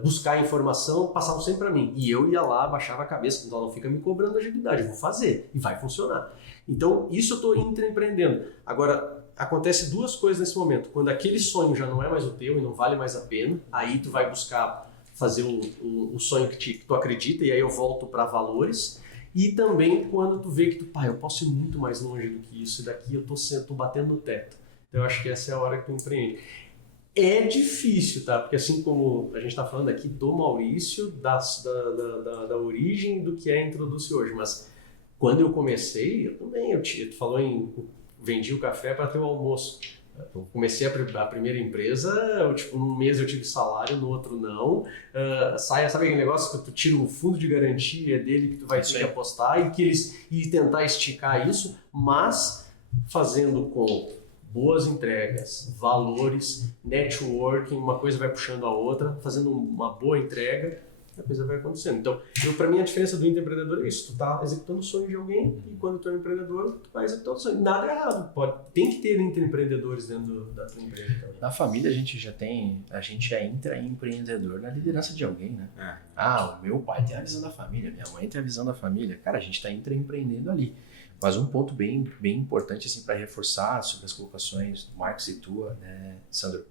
buscar informação, passavam sempre para mim. E eu ia lá, baixava a cabeça, então não fica me cobrando agilidade, eu vou fazer e vai funcionar. Então, isso eu estou intraempreendendo. Agora, acontece duas coisas nesse momento. Quando aquele sonho já não é mais o teu e não vale mais a pena, aí tu vai buscar fazer o sonho que tu acredita, e aí eu volto para valores. E também quando tu vê que eu posso ir muito mais longe do que isso, e daqui eu tô batendo no teto. Então eu acho que essa é a hora que tu empreende. É difícil, tá? Porque assim como a gente está falando aqui do Maurício, da origem do que é Introduz hoje, mas quando eu comecei, eu também, tu falou vendi o café para ter o almoço. Eu comecei a primeira empresa, num mês eu tive salário, no outro não. Sabe aquele negócio que tu tira o fundo de garantia dele que tu vai ter que apostar e tentar esticar isso, mas fazendo com boas entregas, valores, networking, uma coisa vai puxando a outra, fazendo uma boa entrega, a coisa vai acontecendo. Então, para mim, a diferença do intraempreendedor é isso. Tu tá executando o sonho de alguém e quando tu é um empreendedor, tu vai executar o sonho. Nada é errado. Tem que ter intraempreendedores dentro da tua empresa também. Na família, a gente é intraempreendedor na liderança de alguém, né? O meu pai tem a visão da família, minha mãe tem a visão da família. Cara, a gente está intraempreendendo ali. Mas um ponto bem importante assim, para reforçar sobre as colocações do Marcos e tua, né, Sandro,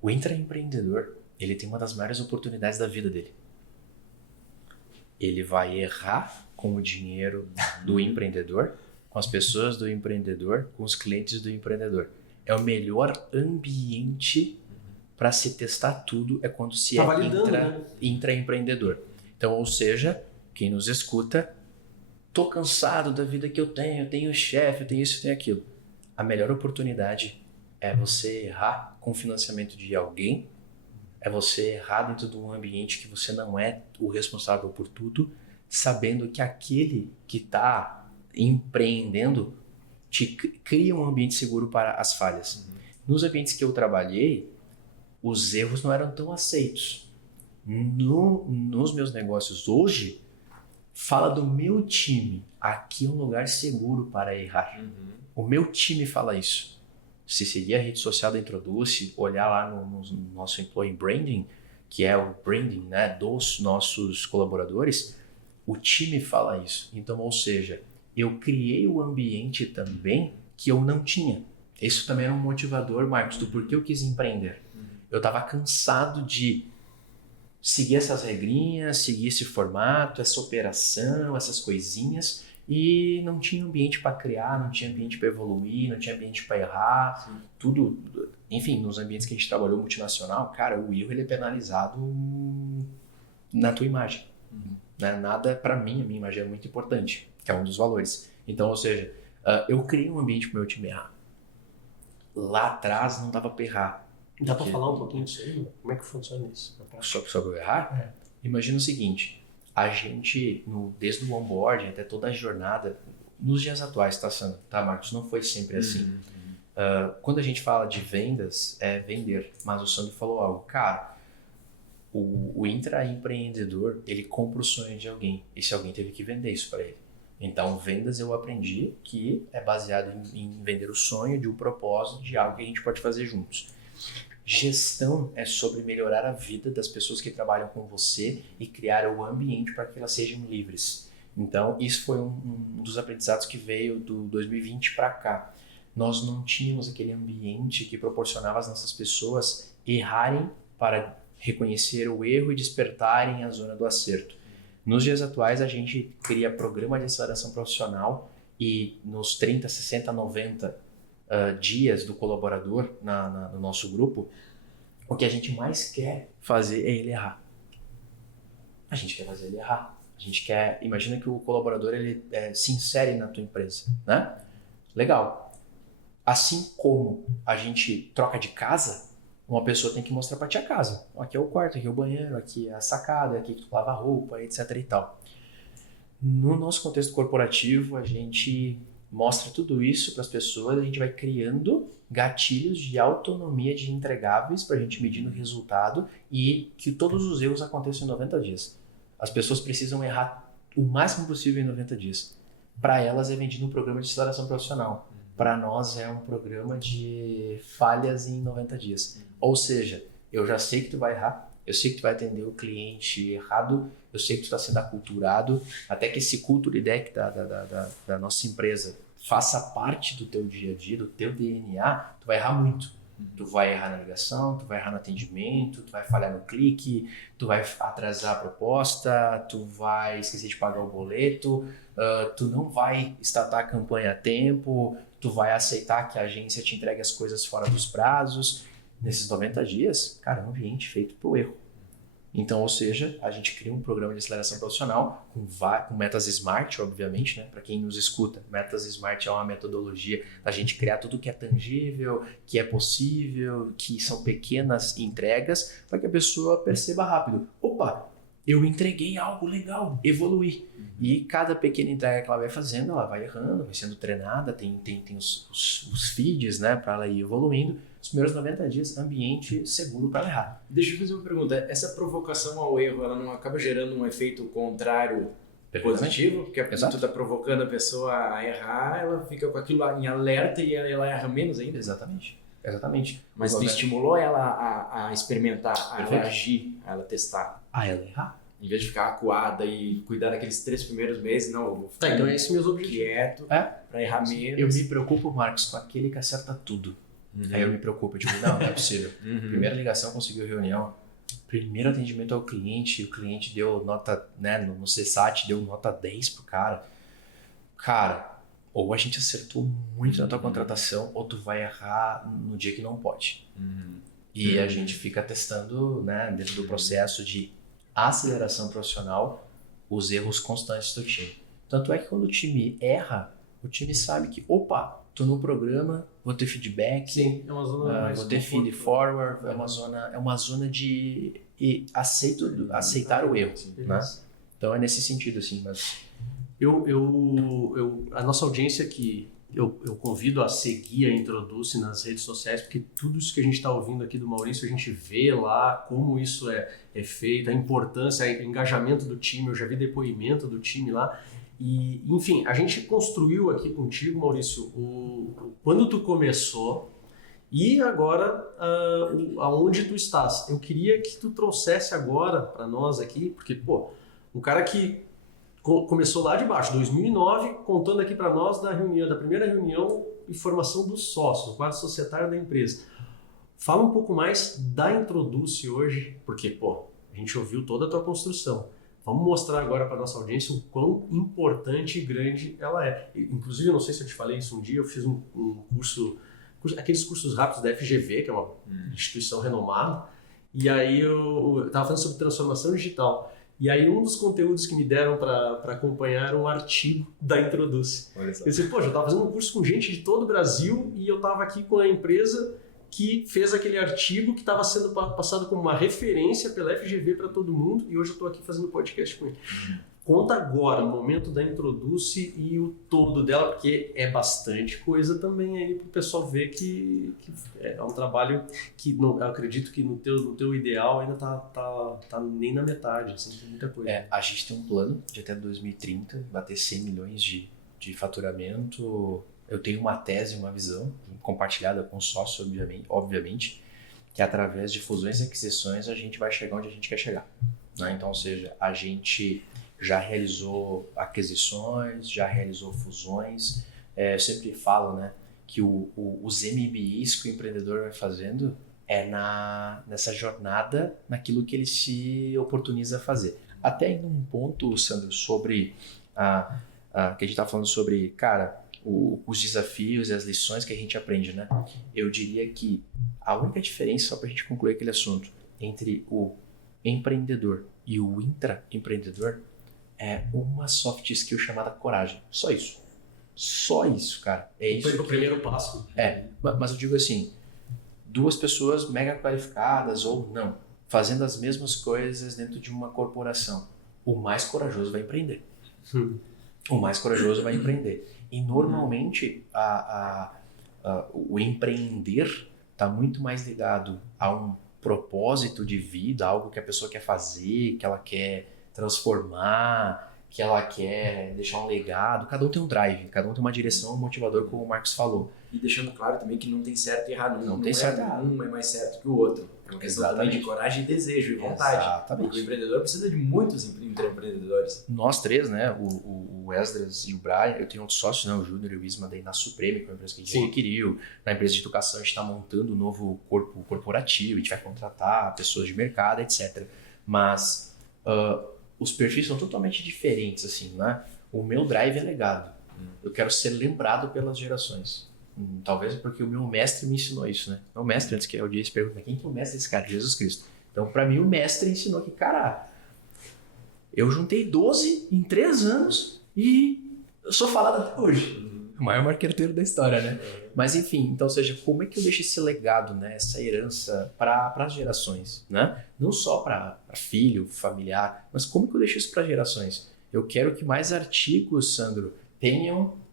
o intraempreendedor, ele tem uma das maiores oportunidades da vida dele. Ele vai errar com o dinheiro do empreendedor, com as pessoas do empreendedor, com os clientes do empreendedor. É o melhor ambiente para se testar tudo quando se intraempreendedor. Então, ou seja, quem nos escuta, tô cansado da vida que eu tenho chefe, eu tenho isso, eu tenho aquilo. A melhor oportunidade é você errar com o financiamento de alguém, é você errar dentro de um ambiente que você não é o responsável por tudo, sabendo que aquele que está empreendendo te cria um ambiente seguro para as falhas. Nos ambientes que eu trabalhei, os erros não eram tão aceitos. Nos meus negócios hoje, fala do meu time. Aqui é um lugar seguro para errar. O meu time fala isso. Se seguir a rede social da Introduce, olhar lá no nosso Employee Branding, que é o branding, né, dos nossos colaboradores, o time fala isso. Então, ou seja, eu criei o ambiente também que eu não tinha. Isso também era um motivador, Marcos, do porquê eu quis empreender. Eu estava cansado de seguir essas regrinhas, seguir esse formato, essa operação, essas coisinhas, e não tinha ambiente para criar, não tinha ambiente para evoluir, não tinha ambiente para errar, tudo, enfim, nos ambientes que a gente trabalhou multinacional, cara, o erro ele é penalizado na tua imagem, né? Nada, para mim, a minha imagem é muito importante, que é um dos valores. Então, ou seja, eu criei um ambiente para o meu time errar. Lá atrás não dava para errar. Dá para falar um pouquinho disso aí? Como é que funciona isso? Sobre eu errar? Imagina o seguinte, a gente, desde o onboarding até toda a jornada, nos dias atuais, tá, Marcos? Não foi sempre assim. Quando a gente fala de vendas, é vender. Mas o Sandro falou algo. Cara, o intraempreendedor, ele compra o sonho de alguém. E se alguém teve que vender isso para ele. Então, vendas eu aprendi que é baseado em vender o sonho de um propósito de algo que a gente pode fazer juntos. Gestão é sobre melhorar a vida das pessoas que trabalham com você e criar o ambiente para que elas sejam livres. Então, isso foi um dos aprendizados que veio do 2020 para cá. Nós não tínhamos aquele ambiente que proporcionava às nossas pessoas errarem para reconhecer o erro e despertarem a zona do acerto. Nos dias atuais, a gente cria programa de aceleração profissional e nos 30, 60, 90 dias do colaborador no nosso grupo, o que a gente mais quer fazer é ele errar. A gente quer fazer ele errar. A gente quer... Imagina que o colaborador ele se insere na tua empresa, né? Legal. Assim como a gente troca de casa, uma pessoa tem que mostrar pra ti a casa. Aqui é o quarto, aqui é o banheiro, aqui é a sacada, aqui que tu lava a roupa, etc e tal. No nosso contexto corporativo, a gente mostra tudo isso para as pessoas, a gente vai criando gatilhos de autonomia de entregáveis para a gente medir no resultado e que todos os erros aconteçam em 90 dias. As pessoas precisam errar o máximo possível em 90 dias. Para elas é vendido um programa de aceleração profissional. Para nós é um programa de falhas em 90 dias. Ou seja, eu já sei que tu vai errar, eu sei que tu vai atender o cliente errado, eu sei que tu está sendo aculturado, até que esse culture deck da nossa empresa faça parte do teu dia a dia, do teu DNA, tu vai errar muito. Tu vai errar na ligação, tu vai errar no atendimento, tu vai falhar no clique, tu vai atrasar a proposta, tu vai esquecer de pagar o boleto, tu não vai startar a campanha a tempo, tu vai aceitar que a agência te entregue as coisas fora dos prazos. Nesses 90 dias, cara, é um ambiente feito para o erro. Então, ou seja, a gente cria um programa de aceleração profissional com metas SMART, obviamente, né? Para quem nos escuta, metas SMART é uma metodologia da gente criar tudo que é tangível, que é possível, que são pequenas entregas, para que a pessoa perceba rápido. Opa, eu entreguei algo legal, evoluí. E cada pequena entrega que ela vai fazendo, ela vai errando, vai sendo treinada, tem os feeds, né, para ela ir evoluindo. Os primeiros 90 dias, ambiente seguro para ela errar. Deixa eu fazer uma pergunta. Essa provocação ao erro, ela não acaba gerando um efeito contrário positivo? Porque tu está provocando a pessoa a errar, ela fica com aquilo em alerta e ela erra menos ainda? Exatamente. Mas tu estimulou ela a experimentar, a reagir, a ela testar. A ela errar. Em vez de ficar acuada e cuidar daqueles 3 primeiros meses, não, eu vou ficar Então é esse meus objetivos. quieto para errar menos. Eu me preocupo, Marcos, com aquele que acerta tudo. Aí eu me preocupo, eu digo, não é possível. Primeira ligação, conseguiu reunião. Primeiro atendimento ao cliente, o cliente deu nota, né, no CSAT, deu nota 10 pro cara. Cara, ou a gente acertou muito na tua contratação, ou tu vai errar no dia que não pode. E a gente fica testando, né, dentro do processo de aceleração profissional, os erros constantes do time. Tanto é que quando o time erra, o time sabe que, opa, tô no programa, vou ter feedback, Sim, é uma zona mais vou ter feed forward, é uma zona de aceitar o erro, né? Então é nesse sentido, assim, mas... A nossa audiência que eu convido a seguir a Introduce nas redes sociais, porque tudo isso que a gente está ouvindo aqui do Maurício, a gente vê lá como isso é feito, a importância, o engajamento do time, eu já vi depoimento do time lá. E, enfim, a gente construiu aqui contigo, Maurício, quando tu começou e agora aonde tu estás. Eu queria que tu trouxesse agora para nós aqui, porque, pô, um cara que começou lá de baixo, 2009, contando aqui para nós da primeira reunião e formação dos sócios, o quadro societário da empresa. Fala um pouco mais da Introduce hoje, porque, pô, a gente ouviu toda a tua construção. Vamos mostrar agora para nossa audiência o quão importante e grande ela é. Inclusive, eu não sei se eu te falei isso um dia, eu fiz um curso, aqueles cursos rápidos da FGV, que é uma instituição renomada, e aí eu estava falando sobre transformação digital. E aí um dos conteúdos que me deram para acompanhar era um artigo da Introduce. Eu disse, poxa, eu estava fazendo um curso com gente de todo o Brasil e eu estava aqui com a empresa que fez aquele artigo que estava sendo passado como uma referência pela FGV para todo mundo e hoje eu estou aqui fazendo podcast com ele. Conta agora o momento da Introduce e o todo dela, porque é bastante coisa também aí para o pessoal ver que é um trabalho que eu acredito que no teu ideal ainda tá nem na metade, assim, tem muita coisa. A gente tem um plano de até 2030 bater 100 milhões de faturamento. Eu tenho uma tese, uma visão compartilhada com o sócio, obviamente, que através de fusões e aquisições a gente vai chegar onde a gente quer chegar, né? Então, ou seja, a gente já realizou aquisições, já realizou fusões. Eu sempre falo, né, que os MBIs que o empreendedor vai fazendo é nessa jornada, naquilo que ele se oportuniza a fazer. Até em um ponto, Sandro, sobre que a gente está falando sobre, cara, os desafios e as lições que a gente aprende, né? Eu diria que A única diferença, só para a gente concluir aquele assunto, entre o empreendedor e o intraempreendedor é uma soft skill chamada coragem. Só isso. Só isso, cara. É isso. Foi o primeiro passo. Mas eu digo assim, 2 pessoas mega qualificadas ou não, fazendo as mesmas coisas dentro de uma corporação. O mais corajoso vai empreender. O mais corajoso vai empreender. E normalmente o empreender está muito mais ligado a um propósito de vida, algo que a pessoa quer fazer, que ela quer transformar, que ela quer deixar um legado. Cada um tem um drive, cada um tem uma direção, um motivador, como o Marcos falou. E deixando claro também que não tem certo e errado. Não tem certo e errado. Um é mais certo que o outro. É uma questão também de coragem e desejo e vontade. Exatamente. Porque o empreendedor precisa de muitos empreendedores. Nós 3, né, o Esdras e o Brian, eu tenho outros sócios, né, o Júnior e o Isma daí na Supreme, que é uma empresa que a gente adquiriu. Na empresa de educação a gente está montando um novo corpo corporativo, a gente vai contratar pessoas de mercado, etc. Mas os perfis são totalmente diferentes, assim, né? O meu drive é legado. Eu quero ser lembrado pelas gerações. Talvez porque o meu mestre me ensinou isso, né? O mestre, antes que o dia se pergunta, quem que é o mestre desse cara? Jesus Cristo. Então, para mim, o mestre ensinou que, cara, eu juntei 12 em 3 anos e eu sou falado até hoje. O maior marqueteiro da história, né? Mas, enfim, então, ou seja, como é que eu deixo esse legado, né? Essa herança para as gerações, né? Não só para filho, familiar, mas como que eu deixo isso para gerações? Eu quero que mais artigos, Sandro, tenham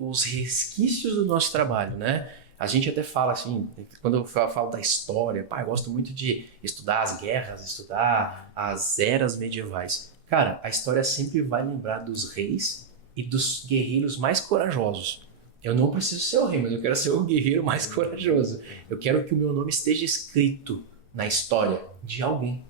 os resquícios do nosso trabalho, né? A gente até fala assim, quando eu falo da história, eu gosto muito de estudar as guerras, estudar as eras medievais. Cara, a história sempre vai lembrar dos reis e dos guerreiros mais corajosos. Eu não preciso ser o rei, mas eu quero ser o guerreiro mais corajoso. Eu quero que o meu nome esteja escrito na história de alguém.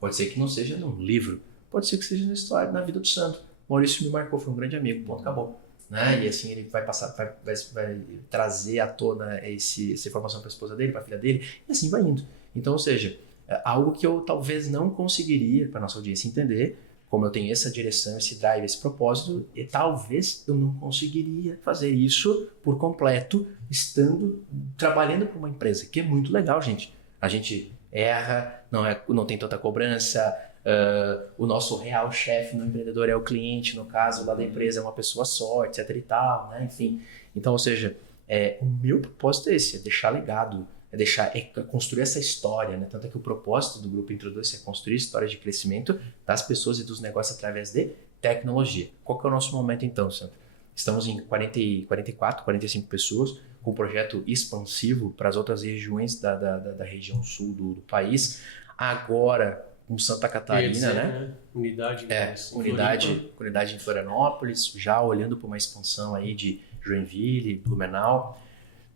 Pode ser que não seja num livro, pode ser que seja na história, na vida do santo. Maurício me marcou, foi um grande amigo, ponto, acabou. Né? E assim ele vai passar, vai trazer à tona essa informação para a esposa dele, para a filha dele, e assim vai indo. Então, ou seja, algo que eu talvez não conseguiria, para nossa audiência entender, como eu tenho essa direção, esse drive, esse propósito, e talvez eu não conseguiria fazer isso por completo, trabalhando para uma empresa, que é muito legal, gente. A gente erra, não tem tanta cobrança. O nosso real chefe no empreendedor é o cliente, no caso lá da empresa é uma pessoa só, etc e tal, né? Enfim. Então, ou seja, o meu propósito é esse, é deixar legado, é construir essa história, né? Tanto é que o propósito do Grupo Introduz é construir histórias de crescimento das pessoas e dos negócios através de tecnologia. Qual que é o nosso momento então, Sandro? Estamos em 44, 45 pessoas, com um projeto expansivo para as outras regiões da região sul do país. Agora, com Santa Catarina, né? Unidade em Florianópolis, já olhando para uma expansão aí de Joinville, Blumenau.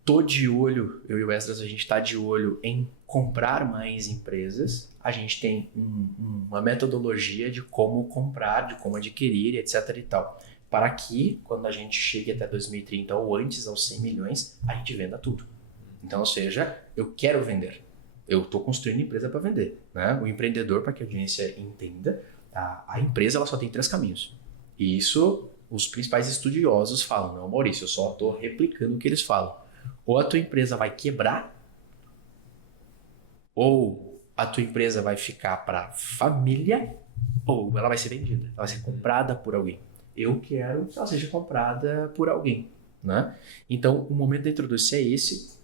Tô de olho, eu e o Esdras, a gente está de olho em comprar mais empresas. A gente tem uma metodologia de como comprar, de como adquirir, etc e tal. Para que, quando a gente chegue até 2030 ou antes aos 100 milhões, a gente venda tudo. Então, ou seja, eu quero vender. Eu estou construindo empresa para vender, né? O empreendedor, para que a audiência entenda, a empresa ela só tem 3 caminhos. E isso os principais estudiosos falam. Não, Maurício, eu só estou replicando o que eles falam. Ou a tua empresa vai quebrar, ou a tua empresa vai ficar para família, ou ela vai ser vendida, ela vai ser comprada por alguém. Eu quero que ela seja comprada por alguém, né? Então, o momento da Introduz é esse,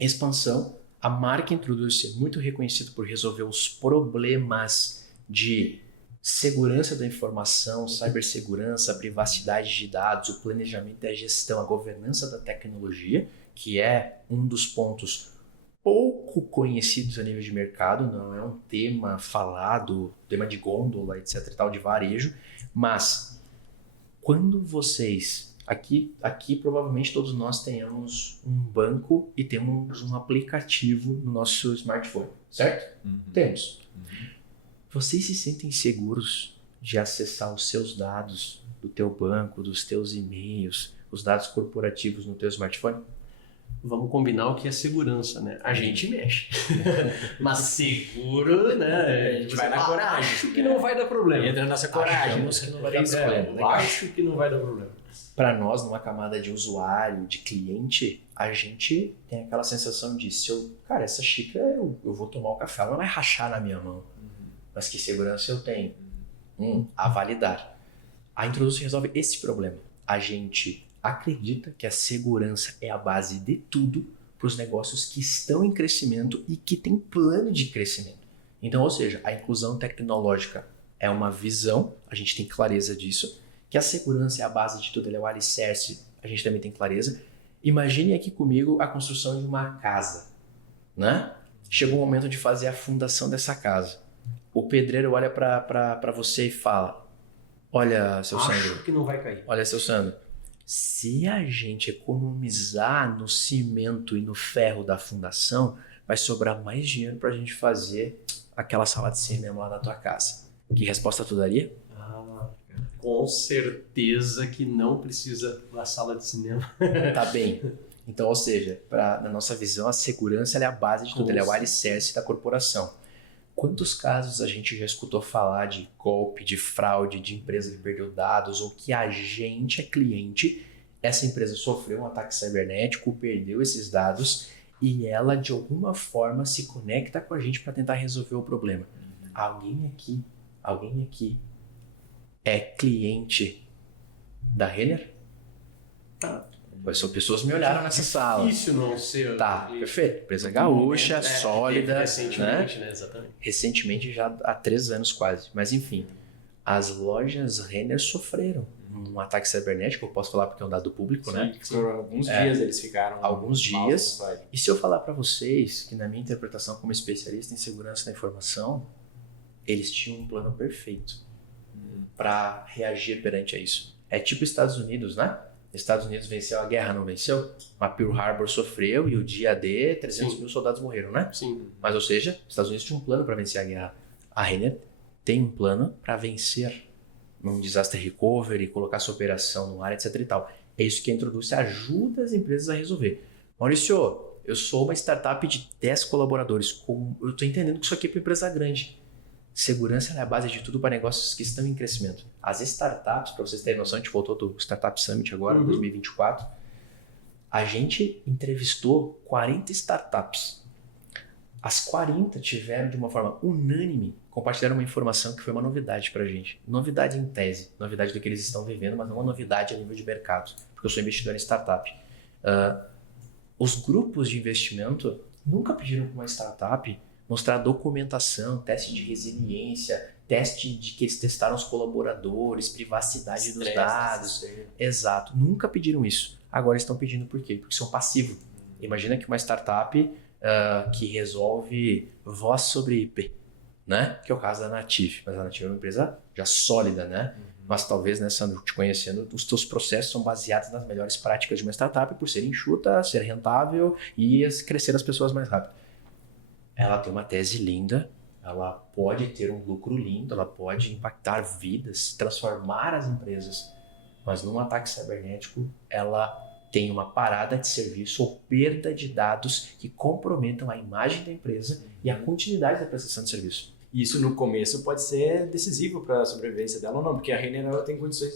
expansão. A marca Introduz é muito reconhecida por resolver os problemas de segurança da informação, cibersegurança, privacidade de dados, o planejamento e a gestão, a governança da tecnologia, que é um dos pontos pouco conhecidos a nível de mercado, não é um tema falado, tema de gôndola, etc e tal, de varejo, mas quando vocês... Aqui provavelmente todos nós tenhamos um banco e temos um aplicativo no nosso smartphone, certo? Temos. Vocês se sentem seguros de acessar os seus dados do teu banco, dos teus e-mails, os dados corporativos no teu smartphone? Vamos combinar o que é segurança, né? A gente mexe. Mas seguro, né? A gente vai na coragem. Acho que não vai dar problema. Entra nessa coragem. Achamos que não vai dar problema. Acho que não vai dar problema. Para nós, numa camada de usuário, de cliente, a gente tem aquela sensação de, cara, essa xícara eu vou tomar o café, ela não vai rachar na minha mão. Mas que segurança eu tenho? A validar. A Introduce resolve esse problema. A gente acredita que a segurança é a base de tudo para os negócios que estão em crescimento e que têm plano de crescimento. Então, ou seja, a inclusão tecnológica é uma visão, a gente tem clareza disso, que a segurança é a base de tudo, ela é o alicerce, a gente também tem clareza. Imagine aqui comigo a construção de uma casa, né? Chegou o momento de fazer a fundação dessa casa. O pedreiro olha para você e fala, olha, seu Sandro... Acho que não vai cair. Olha, seu Sandro, se a gente economizar no cimento e no ferro da fundação, vai sobrar mais dinheiro para a gente fazer aquela sala de cinema lá na tua casa. Que resposta tu daria? Com certeza que não precisa da sala de cinema. Tá bem. Então, ou seja, na nossa visão, a segurança ela é a base de tudo, ela é o alicerce da corporação. Quantos casos a gente já escutou falar de golpe, de fraude, de empresa que perdeu dados ou que a gente é cliente, essa empresa sofreu um ataque cibernético, perdeu esses dados e ela de alguma forma se conecta com a gente para tentar resolver o problema. Alguém aqui é cliente da Renner? Pessoas me olharam nessa sala. Difícil não ser. Tá, perfeito. Empresa gaúcha, sólida. Recentemente, né? Exatamente. Recentemente, já há 3 anos quase. Mas enfim, as lojas Renner sofreram um ataque cibernético. Eu posso falar porque é um dado público, né? Por alguns dias eles ficaram. Alguns dias. E se eu falar para vocês que na minha interpretação como especialista em segurança da informação, eles tinham um plano perfeito para reagir perante a isso. É tipo Estados Unidos, né? Estados Unidos venceu a guerra, não venceu? Mas Pearl Harbor sofreu e o dia D, 300 mil soldados morreram, né? Sim. Mas, ou seja, Estados Unidos tinha um plano para vencer a guerra. A Renner tem um plano para vencer num disaster recovery, colocar sua operação no ar, etc e tal. É isso que a Introduce ajuda as empresas a resolver. Maurício, eu sou uma startup de 10 colaboradores. Eu estou entendendo que isso aqui é para empresa grande. Segurança é a base de tudo para negócios que estão em crescimento. As startups, para vocês terem noção, a gente voltou do Startup Summit agora, em 2024. A gente entrevistou 40 startups. As 40 tiveram, de uma forma unânime, compartilharam uma informação que foi uma novidade para a gente. Novidade em tese, novidade do que eles estão vivendo, mas não uma novidade a nível de mercado, porque eu sou investidor em startup. Os grupos de investimento nunca pediram para uma startup mostrar documentação, teste de resiliência, teste de que eles testaram os colaboradores, privacidade dos dados. Exato. Nunca pediram isso. Agora estão pedindo por quê? Porque são passivos. Imagina que uma startup que resolve voz sobre IP, né? Que é o caso da Native. Mas a Native é uma empresa já sólida, né? Mas talvez, né, Sandro, te conhecendo, os teus processos são baseados nas melhores práticas de uma startup por ser enxuta, ser rentável e crescer as pessoas mais rápido. Ela tem uma tese linda, ela pode ter um lucro lindo, ela pode impactar vidas, transformar as empresas, mas num ataque cibernético ela tem uma parada de serviço ou perda de dados que comprometam a imagem da empresa e a continuidade da prestação de serviço. E isso no começo pode ser decisivo para a sobrevivência dela ou não, porque a Renner ela tem condições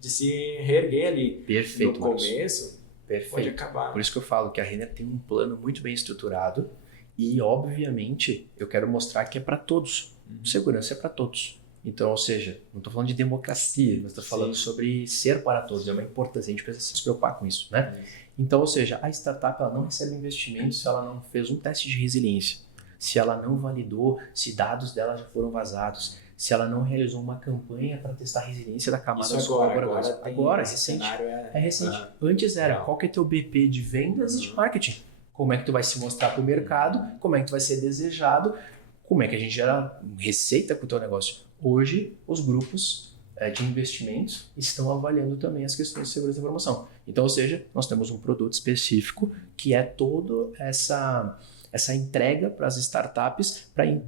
de se reerguer ali. Perfeito, no começo. Perfeito. Pode acabar. Por isso que eu falo que a Renner tem um plano muito bem estruturado. E, obviamente, eu quero mostrar que é para todos. Segurança é para todos. Então, ou seja, não estou falando de democracia, mas estou falando sobre ser para todos. É uma importância, a gente precisa se preocupar com isso, né? Então, ou seja, a startup ela não recebe investimento se ela não fez um teste de resiliência, se ela não validou se dados dela já foram vazados, se ela não realizou uma campanha para testar a resiliência da camada dos colaboradores. Agora, é recente. É recente. Antes era, qual que é teu BP de vendas e de marketing? Como é que tu vai se mostrar para o mercado, como é que tu vai ser desejado, como é que a gente gera receita com o teu negócio. Hoje, os grupos de investimentos estão avaliando também as questões de segurança da informação. Então, ou seja, nós temos um produto específico que é toda essa entrega para as startups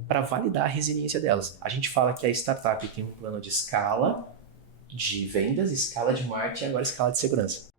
para validar a resiliência delas. A gente fala que a startup tem um plano de escala de vendas, escala de marketing e agora escala de segurança.